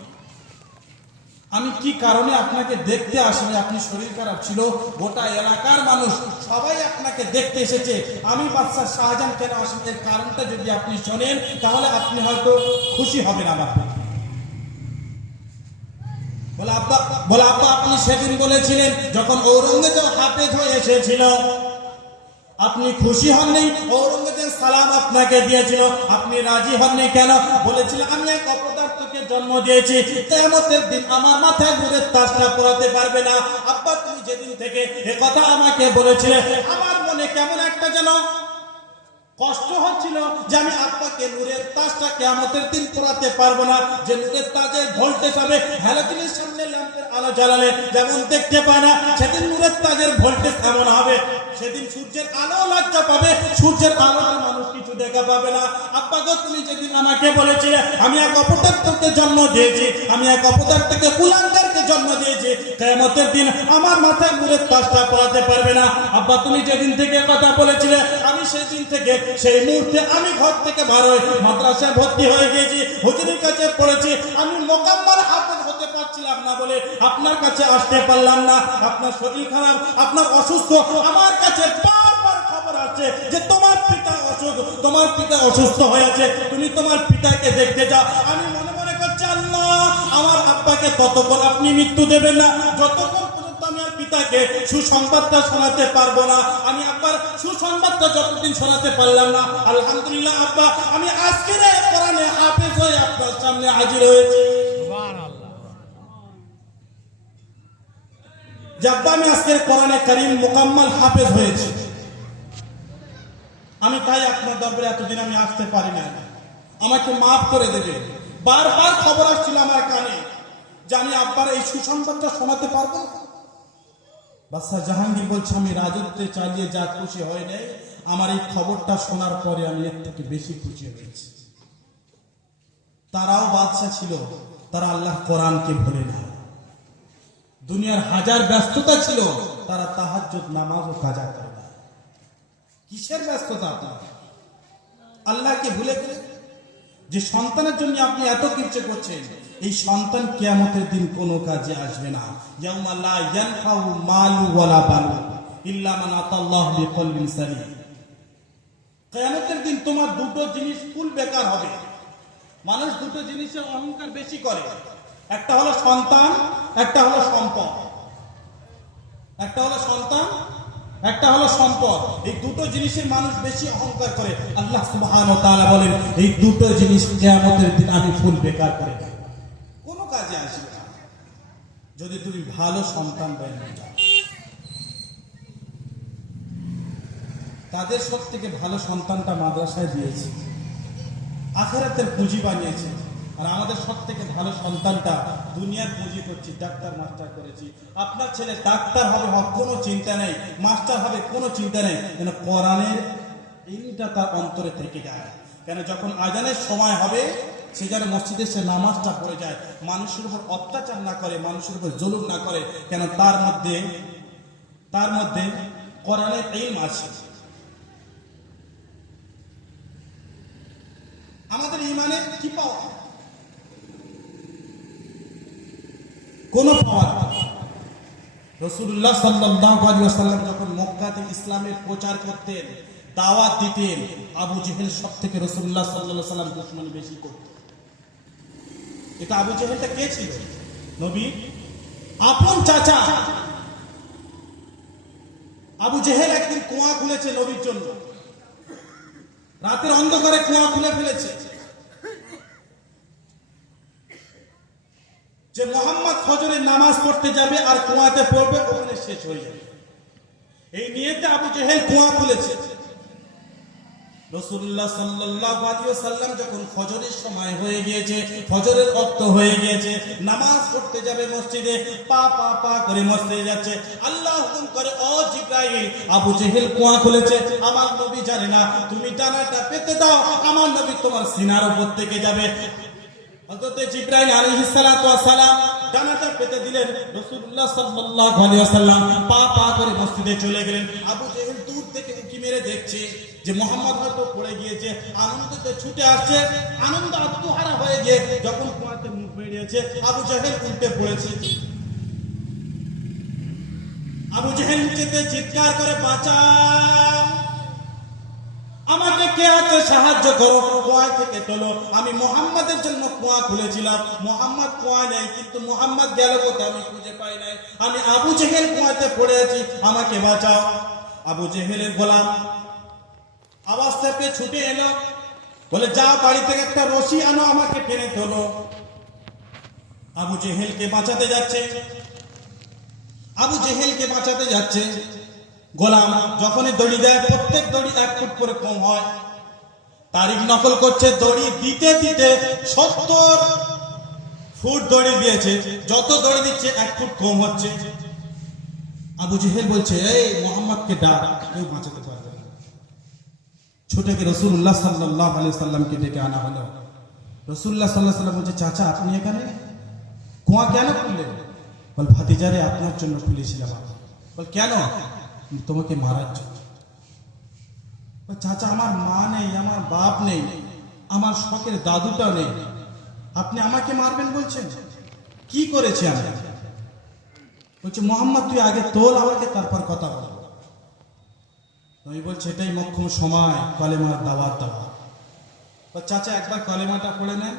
আমি কি কারণে আপনাকে দেখতে আসিনি? আপনি শরীর খারাপ ছিল, গোটা এলাকার মানুষ সবাই আপনাকে দেখতে এসেছে, আমি বাদশাহ শাহজাহান কেন আসিনি, এর কারণটা যদি আপনি শোনেন তাহলে আপনি হয়তো খুশি হবেন আমার। বলে আব্বা আপনি সেদিন বলেছিলেন যখন ঔরঙ্গজেব হাফেজ হয়ে এসেছিল, আপনি খুশি হননি? ঔরঙ্গজেব সালাম আপনাকে দিয়েছিল, আপনি রাজি হননি কেন? বলেছিল আমি এক অপদার্থকে জন্ম দিয়েছি, কিয়ামতের দিন আমার মাথায় নূরের তাজটা পড়াতে পারবে না। আব্বা তুমি যেদিন থেকে এ কথা আমাকে বলেছিলে, আমার মনে কেমন একটা যেন কষ্ট হচ্ছিল যে আমি আব্বাকে নূরের তাজটা কিয়ামতের দিন পড়াতে পারবো না। যে নূরের তাজের ভোল্টেজ হবে হ্যালোজেনের সামনে ল্যাম্পের আলো জ্বালালে যেমন দেখতে পায় না, সেদিন নূরের তাজের ভোল্টেজ এমন হবে, সেদিন সূর্যের আলো লজ্জা পাবে, সূর্যের আলো মানুষ কিছু দেখা পাবে না। আব্বা গো তুমি যেদিন আমাকে বলেছিলে আমি এক অপদার্থকে জন্ম দিয়েছি, আমি এক অপদার্থকে কুলাঙ্গারকে জন্ম দিয়েছি, কিয়ামতের দিন আমার মাথায় নূরের তাজটা পড়াতে পারবে না। আব্বা তুমি যেদিন থেকে কথা বলেছিলে, আমি সেই দিন থেকে সেই মুহূর্তে আমি ঘর থেকে বার হয়ে মাদ্রাসায় ভর্তি হয়ে গিয়েছি, হুজুরের কাছে পড়েছি, আমি মোকাম্মল হাফেজ হতে পারছিলাম না বলে আপনার কাছে আসতে পারলাম না। আপনার শরীর খারাপ, আপনার অসুস্থ, আমার কাছে বারবার খবর আসছে যে তোমার পিতা অসুস্থ, তোমার পিতা অসুস্থ হয়ে আছে, তুমি তোমার পিতাকে দেখতে যাও। আমি মনে মনে করছি আল্লাহ আমার আব্বাকে ততক্ষণ আপনি মৃত্যু দেবেন না যতক্ষণ পিতাকে সুসংবাদটা শোনাতে পারবো না। আমি আব্বার সুসংবাদটা যতদিন শোনাতে পারলাম না, আলহামদুলিল্লাহ আব্বা আমি আজকের কোরআনে হাফেজ হয়ে আপনার সামনে হাজির হয়েছি। যে আব্বা আমি আজকের কোরআনে কারীম মুকাম্মাল হাফেজ হয়েছি, আমি তাই আপনার দরবারে এতদিন আমি আসতে পারি না, আমাকে মাফ করে দেবে। বারবার খবর আসছিল আমার কানে যে আমি আব্বার এই সুসংবাদটা শোনাতে পারবো না। বাদশাহ জাহাঙ্গীর বলছে আমি রাজত্বে চালিয়ে যা খুশি হয় নাই, আমার এই খবরটা শোনার পরে আমি এর থেকে বেশি খুশি হয়েছি। তারাও বাদশাহ ছিল, তারা আল্লাহ কোরআনকে ভুলে না। দুনিয়ার হাজার ব্যস্ততা ছিল, তারা তাহাজ্জুদ নামাজও কাজা করে না। কিসের ব্যস্ততা আপনার? আল্লাহকে ভুলে গেলে। যে সন্তানের জন্য আপনি এত কিছু করছেন, এই সন্তান কিয়ামতের দিন কোনো কাজে আসবে না। ইয়াউমা লা ইয়ানফাউ মালু ওয়ালা বানু ইল্লা মান আতাল্লাহু বিকলবিন সালিম। কিয়ামতের দিন তোমার দুটো জিনিস ফুল বেকার হবে। মানুষ দুটো জিনিসের অহংকার বেশি করে, একটা হলো সন্তান, একটা হলো সম্পদ। একটা হলো সন্তান, একটা হলো সম্পদ। এই দুটো জিনিসের মানুষ বেশি অহংকার করে। আল্লাহ সুবহানাহু ওয়া তাআলা বলেন, এই দুটো জিনিস কিয়ামতের দিন আমি ফুল বেকার করে দেব, কোনো কাজে আসবে না যদি তুমি ভালো সন্তান বের হয়ে যাও। তাদের সব থেকে ভালো সন্তানটা মাদ্রাসায় দিয়েছে, আখিরাতের পুঁজি বানিয়েছে। আর আমাদের সব থেকে ভালো সন্তানটা দুনিয়ার পুঁজি করছি, ডাক্তার মাস্টার করেছি। আপনার ছেলে ডাক্তার হবে, কোনো চিন্তা নেই, মাস্টার হবে, কোনো চিন্তা নেই, যেন কোরআনের এইটা তার অন্তরে থেকে যায়। কেন যখন আজানের সময় হবে সে যেন মসজিদে সে নামাজটা পড়ে যায়, মানুষের উপর অত্যাচার না করে, মানুষের উপর জুলুম না করে। কেন তার মধ্যে কোরআনের ইলম আছে। আমাদের ঈমানে কি পাওয়া? কোন পাওয়া? রাসূলুল্লাহ সাল্লাল্লাহু আলাইহি ওয়াসাল্লাম যখন মক্কাতে ইসলামের প্রচার করতেন, দাওয়াত দিতেন, আবু জেহেল সব থেকে রাসূলুল্লাহ সাল্লাল্লাহু আলাইহি ওয়াসাল্লাম দুশমনি বেশি করত। এটা আবু জেহেলটা কে ছিল? নবীর আপন চাচা। আবু জেহেল একদিন কুয়া খুলেছে নবীর জন্য, রাতের অন্ধকারে কুয়া খুলে ফেলেছে যে মুহাম্মদ ফজরের নামাজ পড়তে যাবে আর কুয়াতে পড়বে, ওখানে শেষ হয়ে যাবে। এই নিয়তে আবু জেহেল কুয়া খুলেছে। রাসূলুল্লাহ সাল্লাল্লাহু আলাইহি ওয়াসাল্লাম যখন ফজরের সময় হয়ে গিয়েছে, ফজরের ওয়াক্ত হয়ে গিয়েছে, নামাজ পড়তে যাবে মসজিদে, পা পা পা করে মসজিদে যাচ্ছে, আল্লাহ হুকুম করে, ও জিবরাইল, আবু জেহেল কুয়া খুলেছে, আমার নবী জানে না, তুমি ডানাটা পেতে দাও, আমার নবী তোমার সিনার উপর থেকে যাবে। হযরত জিবরাইল আলাইহিস সালাতু ওয়াস সালাম ডানাটা পেতে দিলেন। রাসূলুল্লাহ সাল্লাল্লাহু আলাইহি ওয়াসাল্লাম পা পা করে মসজিদে চলে গেলেন। আবু জেহেল দূর থেকে উঁকি মেরে দেখছে যে মুহাম্মদ হয়তো পড়ে গিয়েছে, আনন্দতে ছুটে আসছে, আনন্দ আত্মহারা হয়ে গিয়ে যখন কুয়াতে মুখ বেরিয়েছে, আবু জেহেল উল্টে পড়েছে। আবু জেহেল নিচেতে চিৎকার করে, বাঁচাও, আমাকে কে আছে, সাহায্য করো, কুয়া থেকে তোলো, আমি মুহাম্মাদের জন্য কুয়া খুলেছিলাম, মুহাম্মদ কুয়া নেই, কিন্তু মুহাম্মদ গেল কোথায় আমি খুঁজে পাই নাই, আমি আবু জেহেল কুয়াতে পড়ে আছি, আমাকে বাঁচাও। আবু জেহেলের গোলাম আওয়াজটা পেয়ে ছুটে এলো, বলে, যাও বাড়ি থেকে একটা রশি আনো, আমাকে টেনে তোলো। আবু জেহেলকে বাঁচাতে যাচ্ছে, আবু জেহেলকে বাঁচাতে যাচ্ছে। গোলাম যখনই দড়ি দেয়, প্রত্যেক দড়ি 1 ফুট করে কম হয়। তারিখ নকল করছে, দড়ি দিতে দিতে 70 ফুট দড়ি দিয়েছে, যত দড়ি দিচ্ছে 1 ফুট কম হচ্ছে। আবু জেহেল বলছে, এই মুহাম্মদকে ডাক, কেউ বাঁচাতে পারবে না। ছুটে গিয়ে রাসূলুল্লাহ সাল্লাল্লাহু আলাইহি ওয়াসাল্লামকে ডেকে আনা হলো। রাসূলুল্লাহ সাল্লাল্লাহু আলাইহি ওয়াসাল্লাম বলছে, চাচা আপনি এখানে কুয়া কেন খুললেন? বল, ভাতিজারে আপনার জন্য খুলেছিলাম। বল, কেন? তোমাকে মারার জন্য। চাচা, আমার মা নেই, আমার বাপ নেই, আমার শখের দাদুটা নেই, আপনি আমাকে মারবেন বলছেন? কি করেছি আমি? বলছে, মুহাম্মদ তুই আগে তোল আমাকে, তারপর কথা বল। আমি বলছি, এটাই মোক্ষম সময় কলেমার দাওয়াত দেওয়া। চাচা একবার কলেমাটা পড়ে নেন।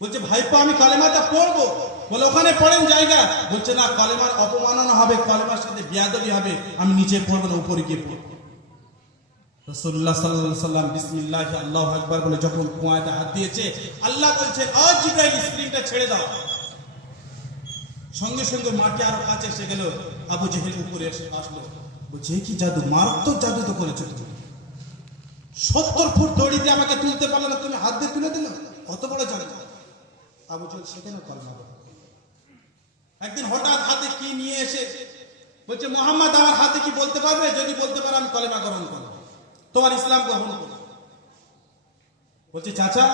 বলছে, ভাইপো আমি কলেমাটা পড়বো। বলে, ওখানে পড়েন জায়গা। বলছে, না, কলেমার অপমাননা হবে, কলেমার সাথে বিয়াদবি হবে, আমি নিচে পড়বো না, উপরে গিয়ে পড়বো। রাসূলুল্লাহ সাল্লাল্লাহু আলাইহি ওয়াসাল্লাম বিসমিল্লাহ আল্লাহু আকবার বলে যখন কুয়াতে হাত দিয়েছে, আল্লাহ বলছে, ও জিবরাইল, স্প্রিংটা ছেড়ে দাও। সঙ্গে সঙ্গে মাটি আরো কাছে এসে গেল। আবু জেহেল উপরে আসলো, বলছে, কি জাদু, মারাত্মক জাদু তো করেছো তুমি। 70 ফুট দড়ি দিয়ে আমাকে তুলতে পারলে না, তুমি হাত দিয়ে তুলে দিলে, কত বড় জাদু। আবু জেহেল সেখানে কলমা পড়ে। একদিন হঠাৎ হাতে কি নিয়ে এসে বলছে, মুহাম্মদ আমার হাতে কি বলতে পারবে? যদি বলতে পারো আমি কলেমা গ্রহণ করব, তোমার ইসলাম গ্রহণ করব। বলছে, চাচা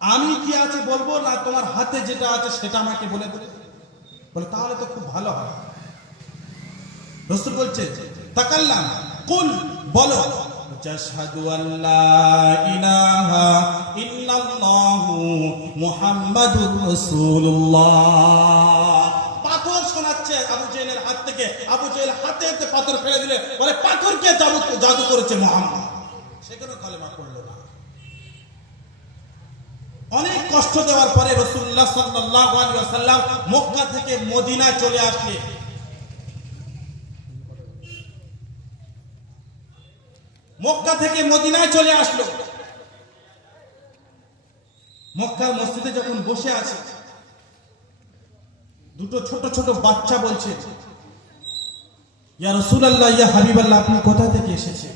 আমি কি আছে বলবো, না তোমার হাতে যেটা আছে সেটা আমাকে বলে দেবে? বলে, তাহলে তো খুব ভালো হয়। রাসূল বলছে, তাকাল্লাম, কুল, বলো, আশহাদু আল্লা ইলাহা ইল্লাল্লাহু মুহাম্মাদুর রাসূলুল্লাহ। পাথর শোনাচ্ছে আবু জেহেলের হাত থেকে, থেকে আবু জেহেল হাতে হাতে পাথর ফেলে দিলে, বলে পাথরকে জাদু করেছে মুহাম্মদ। সেখানে কালেমা পড়ল না। অনেক কষ্ট দেওয়ার পরে রাসূলুল্লাহ সাল্লাল্লাহু আলাইহি ওয়াসাল্লাম মক্কা থেকে মদিনায় চলে আসলেন। মক্কা থেকে মদিনায় চলে আসলো। মক্কার মসজিদে যখন বসে আছে, দুটো ছোট ছোট বাচ্চা বলছে, ইয়া রাসূলুল্লাহ, ইয়া হাবিবাল্লাহ, আপনি কোথা থেকে এসেছেন?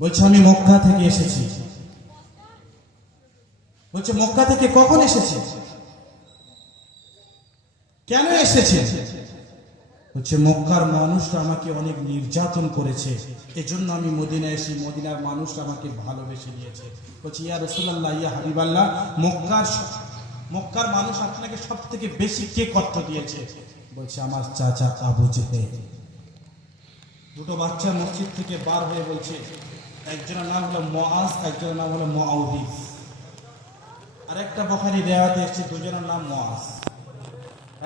বলছে, আমি মক্কা থেকে এসেছি। বলছে, মক্কা থেকে কখন এসেছে? কেন এসেছে? বলছে, মক্কার মানুষরা আমাকে অনেক নির্যাতন করেছে, এজন্য আমি মদিনায় এসে মদিনার মানুষরা আমাকে ভালোবেসে নিয়েছে। বলছে, ইয়া রাসূলুল্লাহ, ইয়া হাবিবাল্লাহ, মক্কার মানুষ আপনাকে সব থেকে বেশি কে কষ্ট দিয়েছে? বলছে, আমার চাচা আবু জেহেল। দুটো বাচ্চা মসজিদ থেকে বার হয়ে বলছে, একজনের নাম হলো মুআজ, একজনের নাম হলো মুআউযিজ। আর একটা বুখারী রিওয়ায়াতে এসেছে দুজনের নাম মুআজ।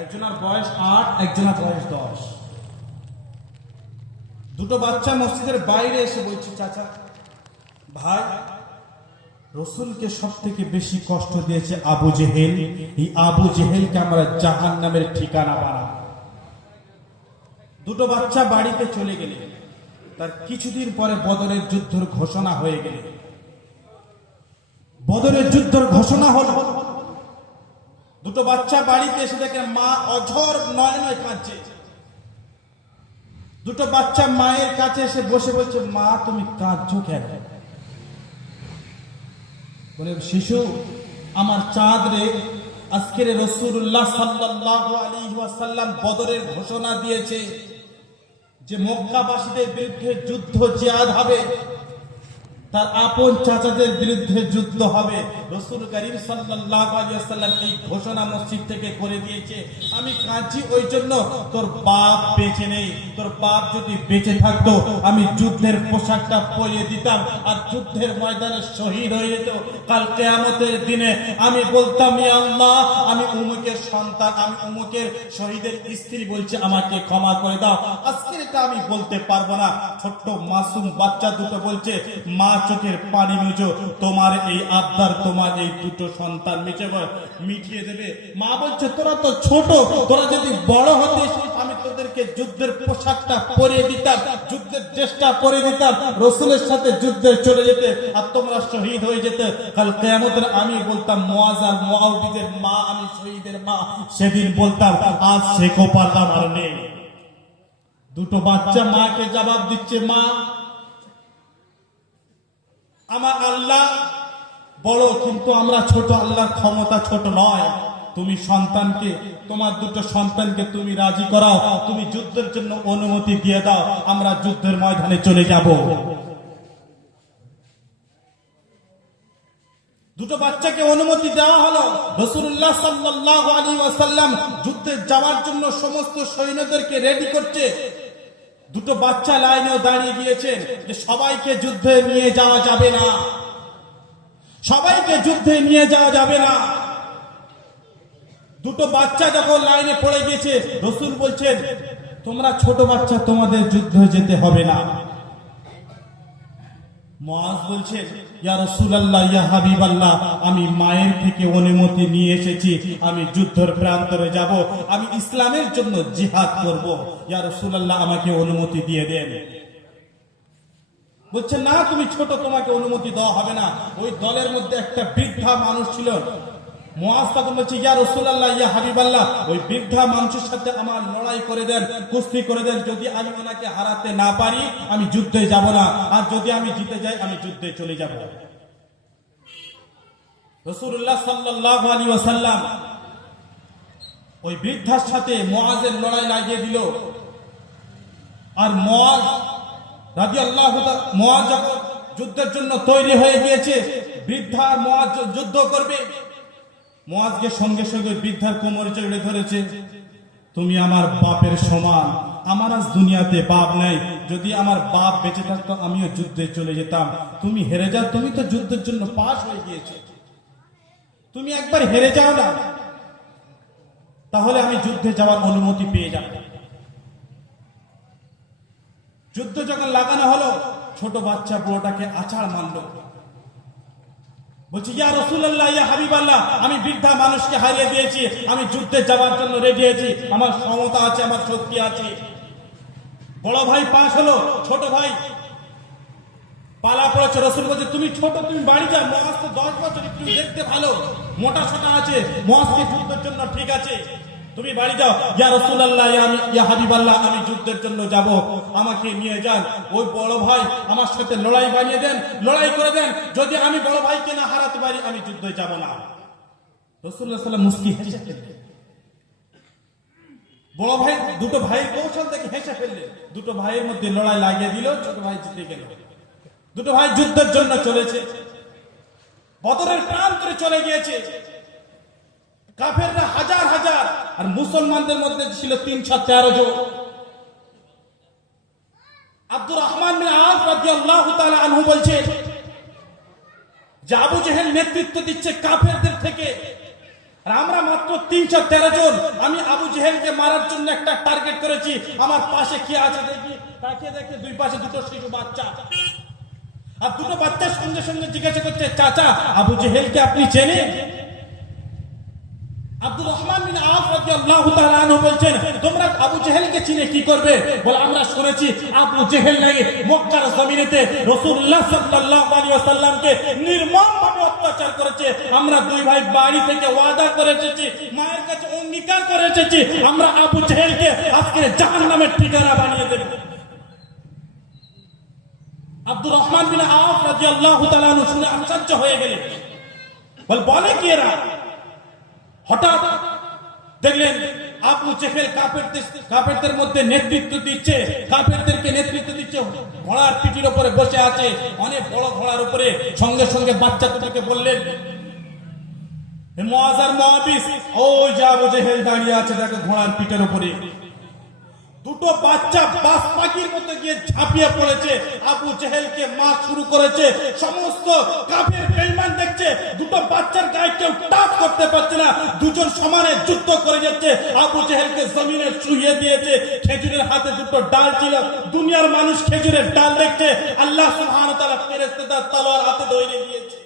একজনের বয়স 8, একজনের বয়স 10। দুটো বাচ্চা মসজিদের বাইরে এসে বলছে, চাচা ভাই, রাসূলকে সব থেকে বেশি কষ্ট দিয়েছে আবু জেহেল। এই আবু জেহেলকে আমরা জাহান্নামের ঠিকানা বানাবো। দুটো বাচ্চা বাড়িতে চলে গেলে তার কিছুদিন পরে বদরের যুদ্ধের ঘোষণা হয়ে গেল। বদরের যুদ্ধের ঘোষণা হলো। দুটো বাচ্চা বাড়িতে এসে দেখে মা অঝর নয়নে কাঁদছে। দুটো বাচ্চা মায়ের কাছে এসে বসে বলছে, মা তুমি কাঁদছো কেন? বলে, শিশু, আমার চাঁদ রে, আজকের রাসূলুল্লাহ সাল্লাল্লাহু আলাইহি ওয়াসাল্লাম বদরের ঘোষণা দিয়েছে যে মক্কাবাসীদের বিরুদ্ধে যুদ্ধ জিহাদ হবে, তার আপন চাচাদের বিরুদ্ধে যুদ্ধ হবে। রাসূল করিম সাল্লাল্লাহু আলাইহি ওয়াসাল্লাম এই ঘোষণা মসজিদ থেকে করে দিয়েছে। আমি কাঁদছি ওই জন্য, তোর বাপ বেঁচে নেই। তোর বাপ যদি বেঁচে থাকতো আমি যুদ্ধের পোশাকটা পরিয়ে দিতাম আর যুদ্ধের ময়দানে শহীদ হয়ে যেত। কাল কিয়ামতের দিনে আমি বলতাম, ইয়া আল্লাহ, আমি উমুকের সন্তান, আমি উমুকের শহীদের স্ত্রী, বলছে আমাকে ক্ষমা করে দাও। আজকে এটা আমি বলতে পারবো না। ছোট্ট মাসুম বাচ্চা দুটো বলছে, মা চোখের পানি মুছো, তোমার এই আবদার তোমার এই দুটো সন্তান মিটিয়ে দেবে। মা বলছে, তোরা তো ছোট, তোরা যদি বড় হতিস আমি তোদেরকে যুদ্ধের পোশাকটা পরিয়ে দিতাম, যুদ্ধের ড্রেসটা পরিয়ে দিতাম, রাসূলের সাথে যুদ্ধে চলে যেতে আর তোমরা শহীদ হয়ে যেতে। কাল কিয়ামতের আমি বলতাম, মুআজ আর মুআউযিজের মা আমি শহীদের মা। সেদিন বলতাম, আজ সে কপাল আমার নেই। দুটো বাচ্চা মাকে জবাব দিচ্ছে, মা, আমার আল্লাহ বড় কিন্তু আমরা ছোট, আল্লাহর ক্ষমতা ছোট নয়। তুমি সন্তানকে, তোমার দুটো সন্তানকে তুমি রাজি করাও, তুমি যুদ্ধের জন্য অনুমতি দিয়ে দাও, আমরা যুদ্ধের ময়দানে চলে যাব। দুটো বাচ্চাকে অনুমতি দেওয়া হলো। রাসূলুল্লাহ সাল্লাল্লাহু আলাইহি ওয়াসাল্লাম যুদ্ধে যাওয়ার জন্য সমস্ত সৈন্যদেরকে রেডি করছে। দুটো বাচ্চা লাইনেও দাঁড়িয়ে গিয়েছেন যে সবাইকে যুদ্ধে নিয়ে যাওয়া যাবে না, সবাইকে যুদ্ধে নিয়ে যাওয়া যাবে না। দুটো বাচ্চা যখন লাইনে পড়ে গেছে, রাসূল বলছেন, তোমরা ছোট বাচ্চা, তোমাদের যুদ্ধে যেতে হবে না। মুআজ বলছেন, ইয়া রাসূলুল্লাহ, ইয়া হাবিবাল্লাহ, আমি মায়ের থেকে অনুমতি নিয়ে এসেছি, আমি যুদ্ধের প্রান্তরে যাব, আমি ইসলামের জন্য জিহাদ করব। ইয়া রাসূলুল্লাহ, আমাকে অনুমতি দিয়ে দেন। বলছে, না তুমি ছোট, তোমাকে অনুমতি দেওয়া হবে না। ওই দলের মধ্যে একটা বৃদ্ধা মানুষ ছিল। মুআজ তখন বলছে, ইয়া রাসূলুল্লাহ, ইয়া হাবিবাল্লাহ, ওই বৃদ্ধা মানুষের সাথে আমার লড়াই করে দেন, কুস্তি করে দেন। যদি আমি ওনাকে হারাতে না পারি আমি যুদ্ধে যাব না, আর যদি আমি জিতে যাই আমি যুদ্ধে চলে যাব। রাসূলুল্লাহ সাল্লাল্লাহু আলাইহি ওয়াসাল্লাম ওই বৃদ্ধার সাথে মুআজের লড়াই লাগিয়ে দিল। আর মুআজ রাদিয়াল্লাহু তাআলা, মুআজ যখন যুদ্ধের জন্য তৈরি হয়ে গিয়েছে, বৃদ্ধা মুআজ যুদ্ধ করবে, মুআজকে সঙ্গে সঙ্গে বৃদ্ধার কোমরে জড়িয়ে ধরেছে, তুমি আমার বাপের সমান, আমার আজ দুনিয়াতে বাপ নাই, যদি আমার বাপ বেঁচে থাকতো আমিও যুদ্ধে চলে যেতাম। তুমি হেরে যাও, তুমি তো যুদ্ধের জন্য পাস হয়ে গিয়েছো, তুমি একবার হেরে যাও না, তাহলে আমি যুদ্ধে যাওয়ার অনুমতি পেয়ে যাব। যুদ্ধ যখন লাগানো হলো, ছোট বাচ্চা বুড়োটাকে আছাড় মারলো। বলছি, ইয়া রাসূলুল্লাহ, ইয়া হাবিবাল্লাহ, আমি বৃদ্ধা মানুষকে হারিয়ে দিয়েছি, আমি যুদ্ধে যাওয়ার জন্য রেডি আছি, আমার ক্ষমতা আছে, আমার শক্তি আছে। বড় ভাই পাশ হলো, ছোট ভাই পালা পড়েছে। রাসূল বলছে, তুমি ছোট, তুমি বাড়ি যাও, মুআজ তো 10 বছর, একটু দেখতে ভালো, মোটা সোটা আছে, মুআজকে যুদ্ধের জন্য ঠিক আছে, তুমি বাড়ি যাও। ইয়া রাসূলুল্লাহ, ইয়া হাবিবাল্লাহ, আমি যুদ্ধের জন্য যাব, আমাকে নিয়ে যান। ওই বড় ভাই আমার সাথে লড়াই বানিয়ে দেন, লড়াই করে দেন, যদি আমি বড় ভাইকে না হারাতে পারি আমি যুদ্ধে যাব না। রাসূলুল্লাহ সাল্লাল্লাহু আলাইহি ওয়াসাল্লাম মুস্কি হেসে ফেললেন। বড় ভাই দুটো ভাইয়ের কৌশল থেকে হেসে ফেললেন। দুটো ভাইয়ের মধ্যে লড়াই লাগিয়ে দিল, ছোট ভাই জিতে গেল। দুটো ভাই যুদ্ধের জন্য চলেছে, বদরের প্রান্তরে চলে গিয়েছে। কাফেররা হাজার হাজার, আর মুসলমানদের মধ্যে ছিল 313 জন। আব্দুর রহমান বিন আওফ রাদিয়াল্লাহু তাআলা আনহু বলছেন যে আবু জেহেল নেতৃত্ব দিচ্ছে কাফেরদের থেকে, আর আমরা মাত্র 313 জন। আমি আবু জেহেলকে মারার জন্য একটা টার্গেট করেছি, আমার পাশে কি আছে দেখি, তাকে দেখে দুই পাশে দুটো শিশু বাচ্চা, আর দুটো বাচ্চার সঙ্গে সঙ্গে জিজ্ঞাসা করছে, চাচা আবু জেহেলকে আপনি চেনেন? আব্দুর রহমান বিন আওফ রাদিয়াল্লাহু তাআলা আনহু বলছেন, তোমরা আবু জেহেলকে চিনে কি করবে? বলে, আমরা শুনেছি আবু জেহেল নাকি মক্কার জমিনেতে রাসূলুল্লাহ সাল্লাল্লাহু আলাইহি ওয়াসাল্লামকে নির্মমভাবে অত্যাচার করেছে। আমরা দুই ভাই বাড়ি থেকে ওয়াদা করে এসেছি, মায়ের কাছে অঙ্গীকার করে এসেছি, আমরা আবু জেহেলকে আজকে জাহান্নামের ঠিকানা বানিয়ে দেব। আব্দুর রহমান বিন আওফ রাদিয়াল্লাহু তাআলা আনহু শুনে আশ্চর্য হয়ে গেলেন। বলে কি এরা? হঠাৎ দেখলেন আবু জেহেল কাফেরদের মধ্যে নেতৃত্ব দিচ্ছে, কাফেরদেরকে নেতৃত্ব দিচ্ছে, ঘোড়ার পিঠির উপরে বসে আছে, অনেক বড় ঘোড়ার উপরে। সঙ্গে সঙ্গে বাচ্চা দুটোকে বললেন, মুআজ আর মুআবিস, ওই যে আবু জেহেল দাঁড়িয়ে আছে, দেখো ঘোড়ার পিঠের উপরে। দুটো বাচ্চা বাস পাখির মতো গিয়ে ঝাঁপিয়ে পড়েছে, আবু জেহেলকে মার শুরু করেছে। সমস্ত কাফের বেঈমান দেখছে, দুটো বাচ্চার গায়ে কেউ টাচ করতে পারছে না, দুজন সমানে যুদ্ধ করে যাচ্ছে। আবু জেহেলকে জমিনে শুইয়ে দিয়েছে, খেজুরের হাতে দুটো ডাল ছিল, দুনিয়ার মানুষ খেজুরের ডাল দেখছে, আল্লাহ সুবহানাহু ওয়া তাআলা ফেরেশতাদের তলোয়ার হাতে ধরে দিয়েছে।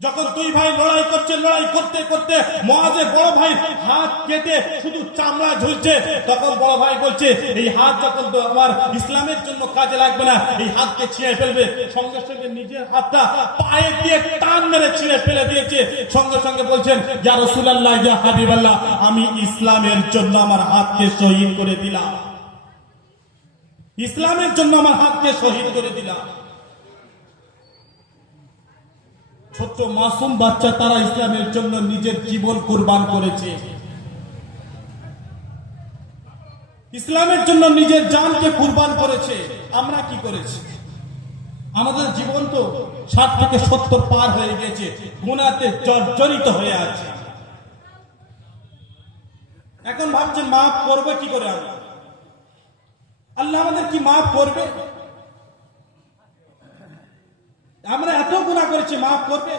যখন দুই ভাই লড়াই করছে, লড়াই করতে করতে মুআজের বড় ভাই হাত কেটে শুধু চামড়া ঝুলছে, তখন বড় ভাই বলছে, এই হাত যখন আমার ইসলামের জন্য কাজে লাগবে না, এই হাতকে ছিঁড়ে ফেলবে। সঙ্গে সঙ্গে নিজের হাতটা পায়ে দিয়ে টান মেরে ছিঁড়ে ফেলে দিয়েছে। সঙ্গে সঙ্গে বলছেন, ইয়া রাসূলুল্লাহ, ইয়া হাবিবাল্লাহ, আমি ইসলামের জন্য আমার হাতকে শহীদ করে দিলাম, ইসলামের জন্য আমার হাতকে শহীদ করে দিলাম। ছোট্ট মাসুম বাচ্চা, তারা ইসলামের জন্য নিজের জীবন কুরবান করেছে, ইসলামের জন্য নিজের জানকে কুরবান করেছে। আমরা কি করেছি? আমাদের জীবন তো 60 থেকে 70 পার হয়ে গেছে, গুনাহতে জর্জরিত হয়ে আছে। এখন ভাবছেন মাফ করবে কি করে? আল্লাহ আমাদের কি মাফ করবে? আমরা এত গুনাহ করেছি, মাফ করবে?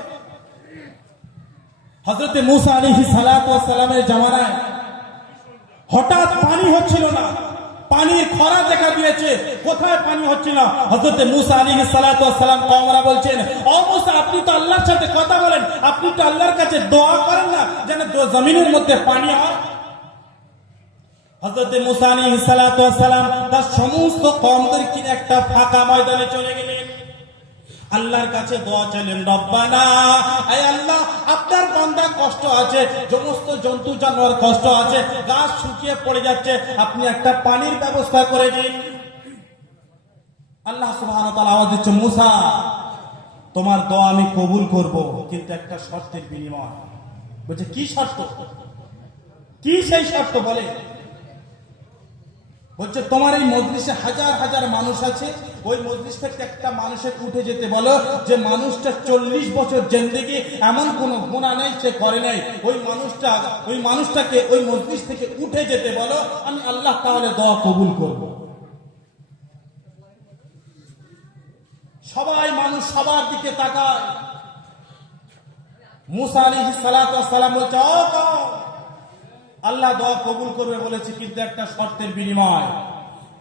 হযরত মুসা আলাইহিস সালাতু ওয়াস সালামের জামানায় হঠাৎ পানি হচ্ছিল না, পানির খরা দেখা দিয়েছে। কোথায় পানি হচ্ছিল না? হযরত মুসা আলাইহিস সালাতু ওয়াস সালাম কওমরা বলছেন, ও মুসা, আপনি তো আল্লাহর সাথে কথা বলেন, আপনি তো আল্লাহর কাছে দোয়া করেন না যেন জমিনের মধ্যে পানি হয়? হযরত মুসা আলাইহিস সালাতু ওয়াস সালাম তার সমস্ত কওমদের কিনে একটা ফাঁকা ময়দানে চলে গেলেন, আল্লাহর কাছে দোয়া চাইলেন, রব্বানা, আয় আল্লাহ, আপনার বান্দা কষ্ট আছে, সমস্ত জন্তু জানোয়ার কষ্ট আছে, গাছ শুকিয়ে পড়ে যাচ্ছে, আপনি একটা পানির ব্যবস্থা করে দিন। আল্লাহ সুবহানাহু ওয়া তাআলা আওয়াজ দিচ্ছে, মুসা, তোমার দোয়া আমি কবুল করব, কিন্তু একটা শর্তের বিনিময়। বলছে, কি শর্ত? কি সেই শর্ত? বলে, বলছে, তোমার এই মজলিসে হাজার হাজার মানুষ আছে, ওই মজলিস থেকে একটা মানুষের উঠে যেতে বলো, যে মানুষটা 40 বছর জিন্দেগি এমন কোন গুনাহ নেই সে করে নাই, ওই মানুষটাকে ওই মজলিস থেকে উঠে যেতে বলো, আমি আল্লাহ তাহলে দোয়া কবুল করব। সবাই মানুষ সবার দিকে তাকায়। মুসা আলাইহিস সালাতু ওয়াস সালাম বলছে, ও কওম, আল্লাহ দোয়া কবুল করবে বলেছে, কিন্তু একটা শর্তের বিনিময়।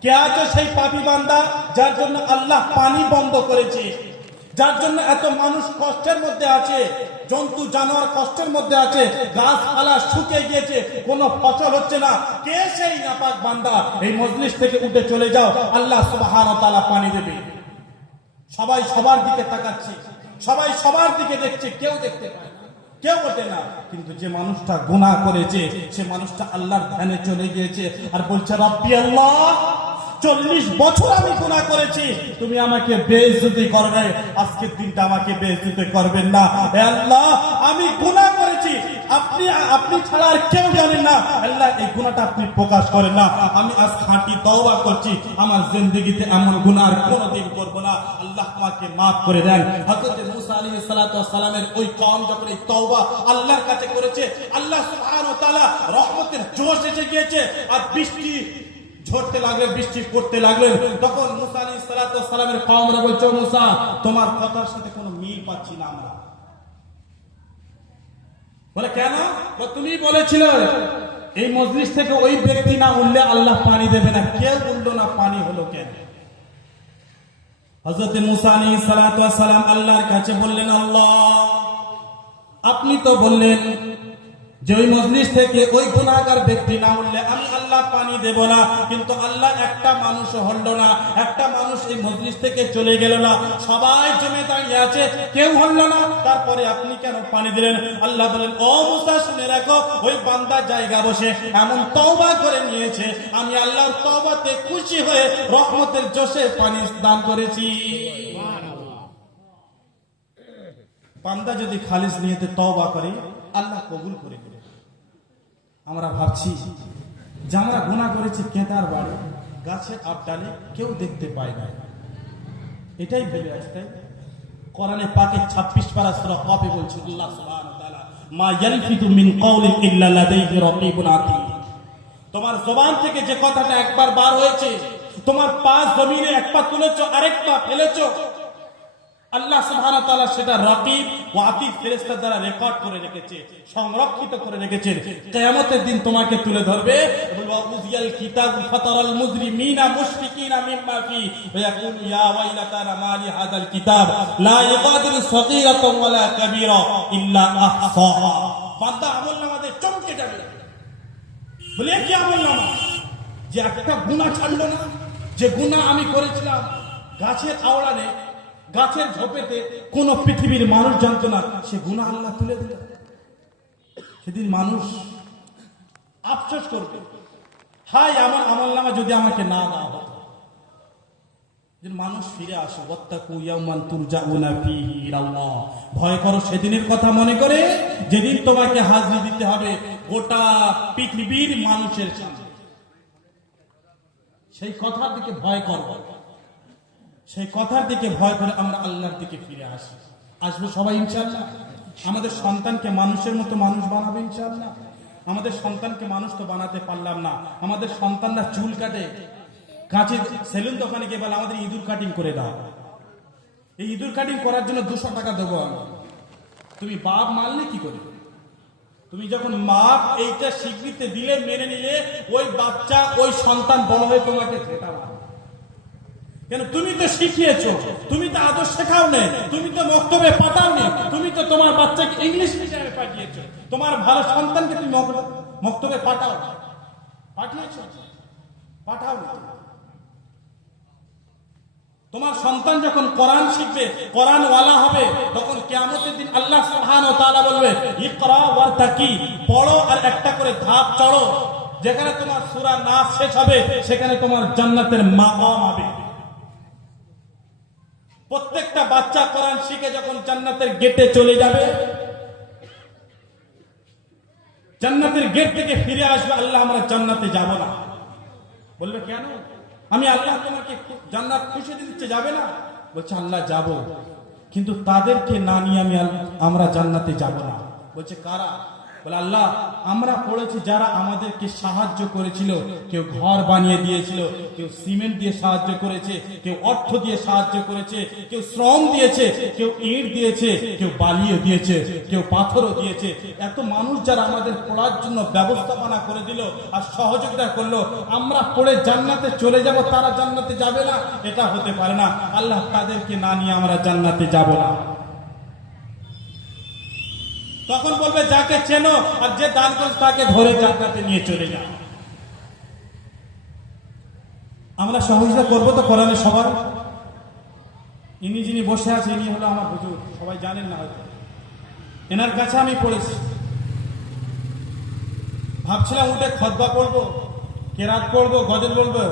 কে আছে সেই পাপী বান্দা যার জন্য আল্লাহ পানি বন্ধ করেছে, যার জন্য এত মানুষ কষ্টের মধ্যে আছে, জন্তু জানোয়ার কষ্টের মধ্যে আছে, গাছপালা শুকিয়ে গিয়েছে, কোনো ফসল হচ্ছে না? কে সেই নাপাক বান্দা? এই মজলিস থেকে উঠে চলে যাও, আল্লাহ সুবহানাহু ওয়া তাআলা পানি দেবে। সবাই সবার দিকে তাকাচ্ছে, সবাই সবার দিকে দেখছে, কেউ দেখতে পায় না, কেউ ওঠে না। কিন্তু যে মানুষটা গুনাহ করেছে, সে মানুষটা আল্লাহর ধ্যানে চলে গিয়েছে আর বলছে, রব্বি আল্লাহ, 40 বছর আমি গুনাহ করেছি, তুমি আমাকে বেইজ্জতি করবে, আজকের দিনটা আমাকে বেইজ্জতি করবেন না। হে আল্লাহ, আমি গুনাহ করেছি, আপনি ছাড়া আর কেউ জানেন না। আল্লাহ, এই গুনাহটা আপনি প্রকাশ করেন না। আমি আজ খাঁটি তওবা করছি, আমার জিন্দেগিতে এমন গুনাহ আর কোনোদিন করব না। আল্লাহ আমাকে maaf করে দেন। হযরত মুসা আলাইহিস সালাতু ওয়াস সালামের ওই কওম যখন এই তওবা আল্লাহর কাছে করেছে, আল্লাহ সুবহানাহু ওয়া তাআলা রহমতের জোশ এসে গিয়েছে আর বৃষ্টি ঝরতে লাগলেন, বৃষ্টি পড়তে লাগলেন। তখন মুসা আলাইহিস সালাতু ওয়াস সালামের কওমরা বলছে, মুসা, তোমার কথার সাথে কোনো মিল পাচ্ছি না আমরা। বলে, কেন? তুমি বলেছিলে এই মজলিস থেকে ওই ব্যক্তি না উঠলে আল্লাহ পানি দেবে না। কেউ উঠলো না, পানি হলো কেন? হযরত মুসা আলাইহিস সালাতু ওয়াস সালাম আল্লাহর কাছে বললেন, আল্লাহ, আপনি তো বললেন যে ওই মজলিস থেকে ওই গুনাহগার ব্যক্তি না উঠলে আমি আল্লাহ পানি দেব না। কিন্তু আল্লাহ, একটা মানুষ হলো না, একটা মানুষ এই মজলিস থেকে চলে গেল না, সবাই জমে দাঁড়িয়ে আছে, কেউ হলো না, তারপরে আপনি কেন পানি দিলেন? আল্লাহ বলেন, ও মুসা, শুনে রাখো, ওই বান্দা জায়গা বসে এমন তওবা করে নিয়েছে, আমি আল্লাহর তওবাতে খুশি হয়ে রহমতের জোশে পানি দান করেছি। বান্দা যদি খালিস নিয়তে তওবা করে, আল্লাহ কবুল করে নেবে। আমরা ভাবছি যে আমরা গুনাহ করেছি কেদার বাড়ি, গাছের আবডালে, কেউ দেখতে পায় না, এটাই ভেবে আসতে। কোরআনে পাকে 26 পারা সূরা কফে বলছে আল্লাহ সুবহানাহু ওয়া তাআলা, মা ইয়ালফিযু মিন কাওলিন ইল্লা লাদাইহি রাকীবুন আতীদ। তোমার জবান থেকে যে কথাটা একবার বার হয়েছে, তোমার পা জমিনে এক পা তুলেছো, আরেক পা ফেলেছো, আল্লাহ সুবহানাহু ওয়া তাআলা সেটা রাকিব ওয়া আতীদ ফেরেশতার দ্বারা রেকর্ড করে রেখেছে, সংরক্ষিত করে রেখেছে। কিয়ামতের দিন তোমাকে তুলে ধরবে, ওয়া উযিয়াল কিতাবু ফাতারাল মুজরিমিনা মুশফিকিনা মিম্মা ফি ওয়া ইয়াকুলু ইয়া ওয়াইলাতানা মা লি হাযাল কিতাব লা ইগাদিরু সাগীরাতান ওয়ালা কাবীরা ইল্লা আহসাহা। বান্দা আমলনামাতে চমকে যাবে, বলে, কি আমলনামা যে একটা গুনাহ ছাড়লো না, যে গুনাহ আমি করেছিলাম গাছের আওড়ানে, গাছের ঝোপেতে, কোন পৃথিবীর মানুষ জানতো না, সে গুনাহ আল্লাহ তুলে দিল। সেদিন মানুষ আফসোস করবে, হায় আমার আমলনামা যদি আমাকে না দেওয়া হতো। মানুষ ফিরে আসে, ওয়াত্তাকু ইয়াওমান তুরজাউনা ফীহি ইলাল্লাহ, ভয় করো সেদিনের কথা মনে করে, যেদিন তোমাকে হাজির দিতে হবে গোটা পৃথিবীর মানুষের সামনে। সেই কথার দিকে ভয় করো, সেই কথার দিকে ভয় করে আমরা আল্লাহর দিকে ফিরে আসবো সবাই ইনশাআল্লাহ। আমাদের সন্তানকে মানুষের মতো মানুষ বানাবে ইনশাআল্লাহ। আমাদের সন্তানকে মানুষ তো বানাতে পারলাম না, আমাদের সন্তানরা চুল কাটে, কাঁচের সেলুন দোকানে গিয়ে বলে আমাদের ইঁদুর কাটিং করে দাও। এই ইঁদুর কাটিং করার জন্য 200 টাকা দেবো আমি। তুমি বাপ মানলে কি করে? তুমি যখন বাপ এইটা স্বীকৃতি দিলে, মেনে নিলে, ওই বাচ্চা, ওই সন্তান বড় হয়ে তোমাকে ঠেকাবে। কেন? তুমি তো শিখিয়েছো, তুমি তো আদর্শ শেখাও নে, তুমি তো মক্তবে পাঠাও নি, তুমি তো তোমার বাচ্চাকে ইংলিশ মিডিয়ামে পাঠিয়েছো, তোমার ভালো সন্তানকে তুমি মক্তবে পাঠিয়েছো, পাঠাও নি। তোমার সন্তান যখন কোরআন শিখবে, কোরআন ওয়ালা হবে, তখন কিয়ামতের দিন আল্লাহ সুবহানাহু ওয়া তাআলা বলবে, ইকরা ওয়ারতাকি, পড়ো আর একটা করে ধাপ চড়ো। যেখানে তোমার সূরা নাস শেষ হবে, সেখানে তোমার জান্নাতের মাকাম হবে। প্রত্যেকটা বাচ্চা কোরআন শিখে যখন জান্নাতের গেটে চলে যাবে, জান্নাতের গেট থেকে ফিরে আসবে, আল্লাহ আমরা জান্নাতে যাব না। বলবে, কেন? আমি আল্লাহ তোমাকে জান্নাত খুশি দিতে যাবে না? বলছে, আল্লাহ যাব, কিন্তু তাদেরকে না নিয়ে আমরা জান্নাতে যাব না। বলছে, কারা? বলে আল্লাহ আমরা পড়েছি যারা আমাদেরকে সাহায্য করেছিল, কেউ ঘর বানিয়ে দিয়েছিল, কেউ সিমেন্ট দিয়ে সাহায্য করেছে, কেউ অর্থ দিয়ে সাহায্য করেছে, কেউ শ্রম দিয়েছে, কেউ ইট দিয়েছে, কেউ বালিও দিয়েছে, কেউ পাথরও দিয়েছে। এত মানুষ যারা আমাদের পড়ার জন্য ব্যবস্থাপনা করে দিল আর সহযোগিতা করলো, আমরা পড়ে জান্নাতে চলে যাব, তারা জান্নাতে যাবে না, এটা হতে পারে না। আল্লাহ তাদেরকে না নিয়ে আমরা জান্নাতে যাব না। তখন বলবে যাকে চেনো আর যে দান করেছে তাকে ধরে জান্নাতে নিয়ে চলে যাও। আমরা সহযোগিতা করবো তো কোরআনে সবার। ইনি যিনি বসে আছে ইনি হলো আমার হুজুর, সবাই জানেন না হয়তো, এনার কাছে আমি পড়েছি। ভাবছিলাম উঠে খতবা পড়বো, কেরাত পড়বো, গজল বলবো,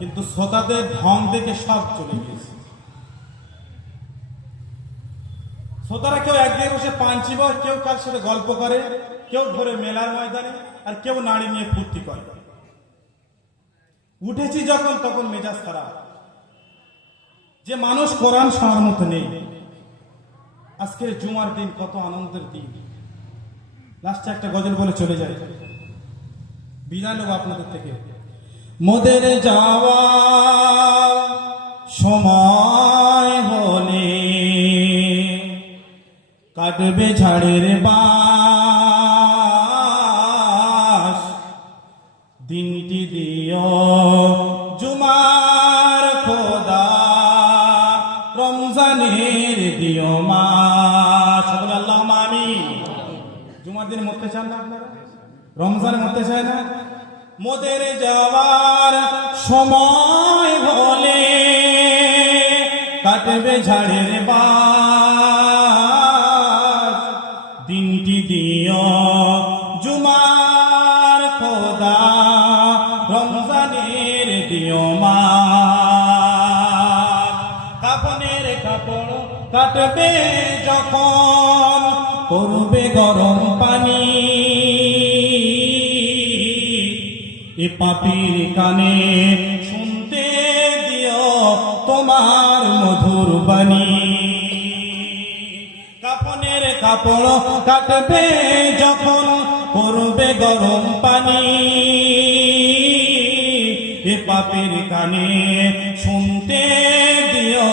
কিন্তু শ্রোতাদের ঢং দেখে সব চলে গিয়েছে। শ্রোতারা কেউ একদিকে বসে পান চিবায়, কেউ কার সাথে গল্প করে, কেউ ধরে মেলার ময়দানে, আর কেউ নাড়ি নিয়ে ফুর্তি করে। উঠেছি যখন তখন মেজাজ খারাপ, যে মানুষ কোরআন শোনার মতো নেই। আজকের জুমার দিন কত আনন্দের দিন। লাস্টে একটা গজল বলে চলে যায়, বিদায় নেব আপনাদের থেকে। মোদের যাওয়া সময় হলে কাটবে ঝাড়ের বাস, দিনটি দিও জুমার খোদা, রমজানের দিও মাস। সকলে আল্লাহুম্মা আমিন। জুমার দিন মরতে চান না আপনারা? রমজানে মরতে চায় না? মোদের যাওয়ার সময় হলে কাটবে ঝাড়ের বাস, দিনটি দিও জুমার খোদা, রমজানের দিও মাস। কাফনের কাপড় কাটবে যখন করবে গরম পানি, এ পাপীর কানে শুনতে দিও তোমার মধুর বাণী। কাফনের কাপড় কাটবে যখন করবে গরম পানি, এ পাপীর কানে শুনতে দিও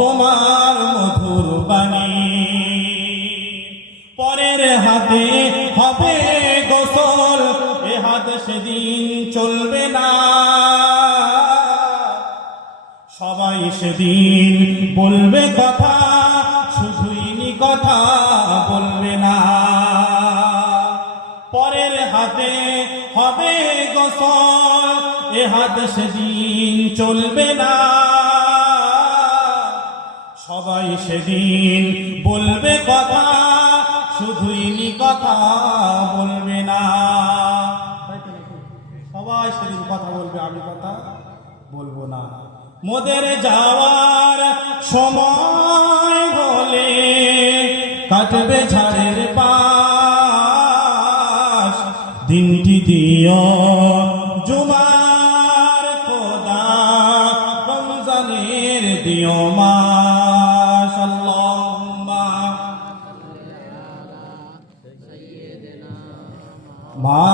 তোমার মধুর বাণী। পরের হাতে হবে গোসল, এ হাত সেদিন চলবে না, সবাই সেদিন বলবে কথা, শুধুই কথা বলবে না। পরের হাতে হবে গোসল, এ হাত সেদিন চলবে না, সবাই সেদিন বলবে কথা, শুধুই কথা বলবে না। সবাই সেদিন কথা বলবে, আমি কথা বলবো না। মোদের যাওয়ার সময় হলে কাটবে ঝাড়ের পাশ, দিনটি দিও জুমার খোদা, রমজানের দিও মাস। আল্লাহুম্মা মা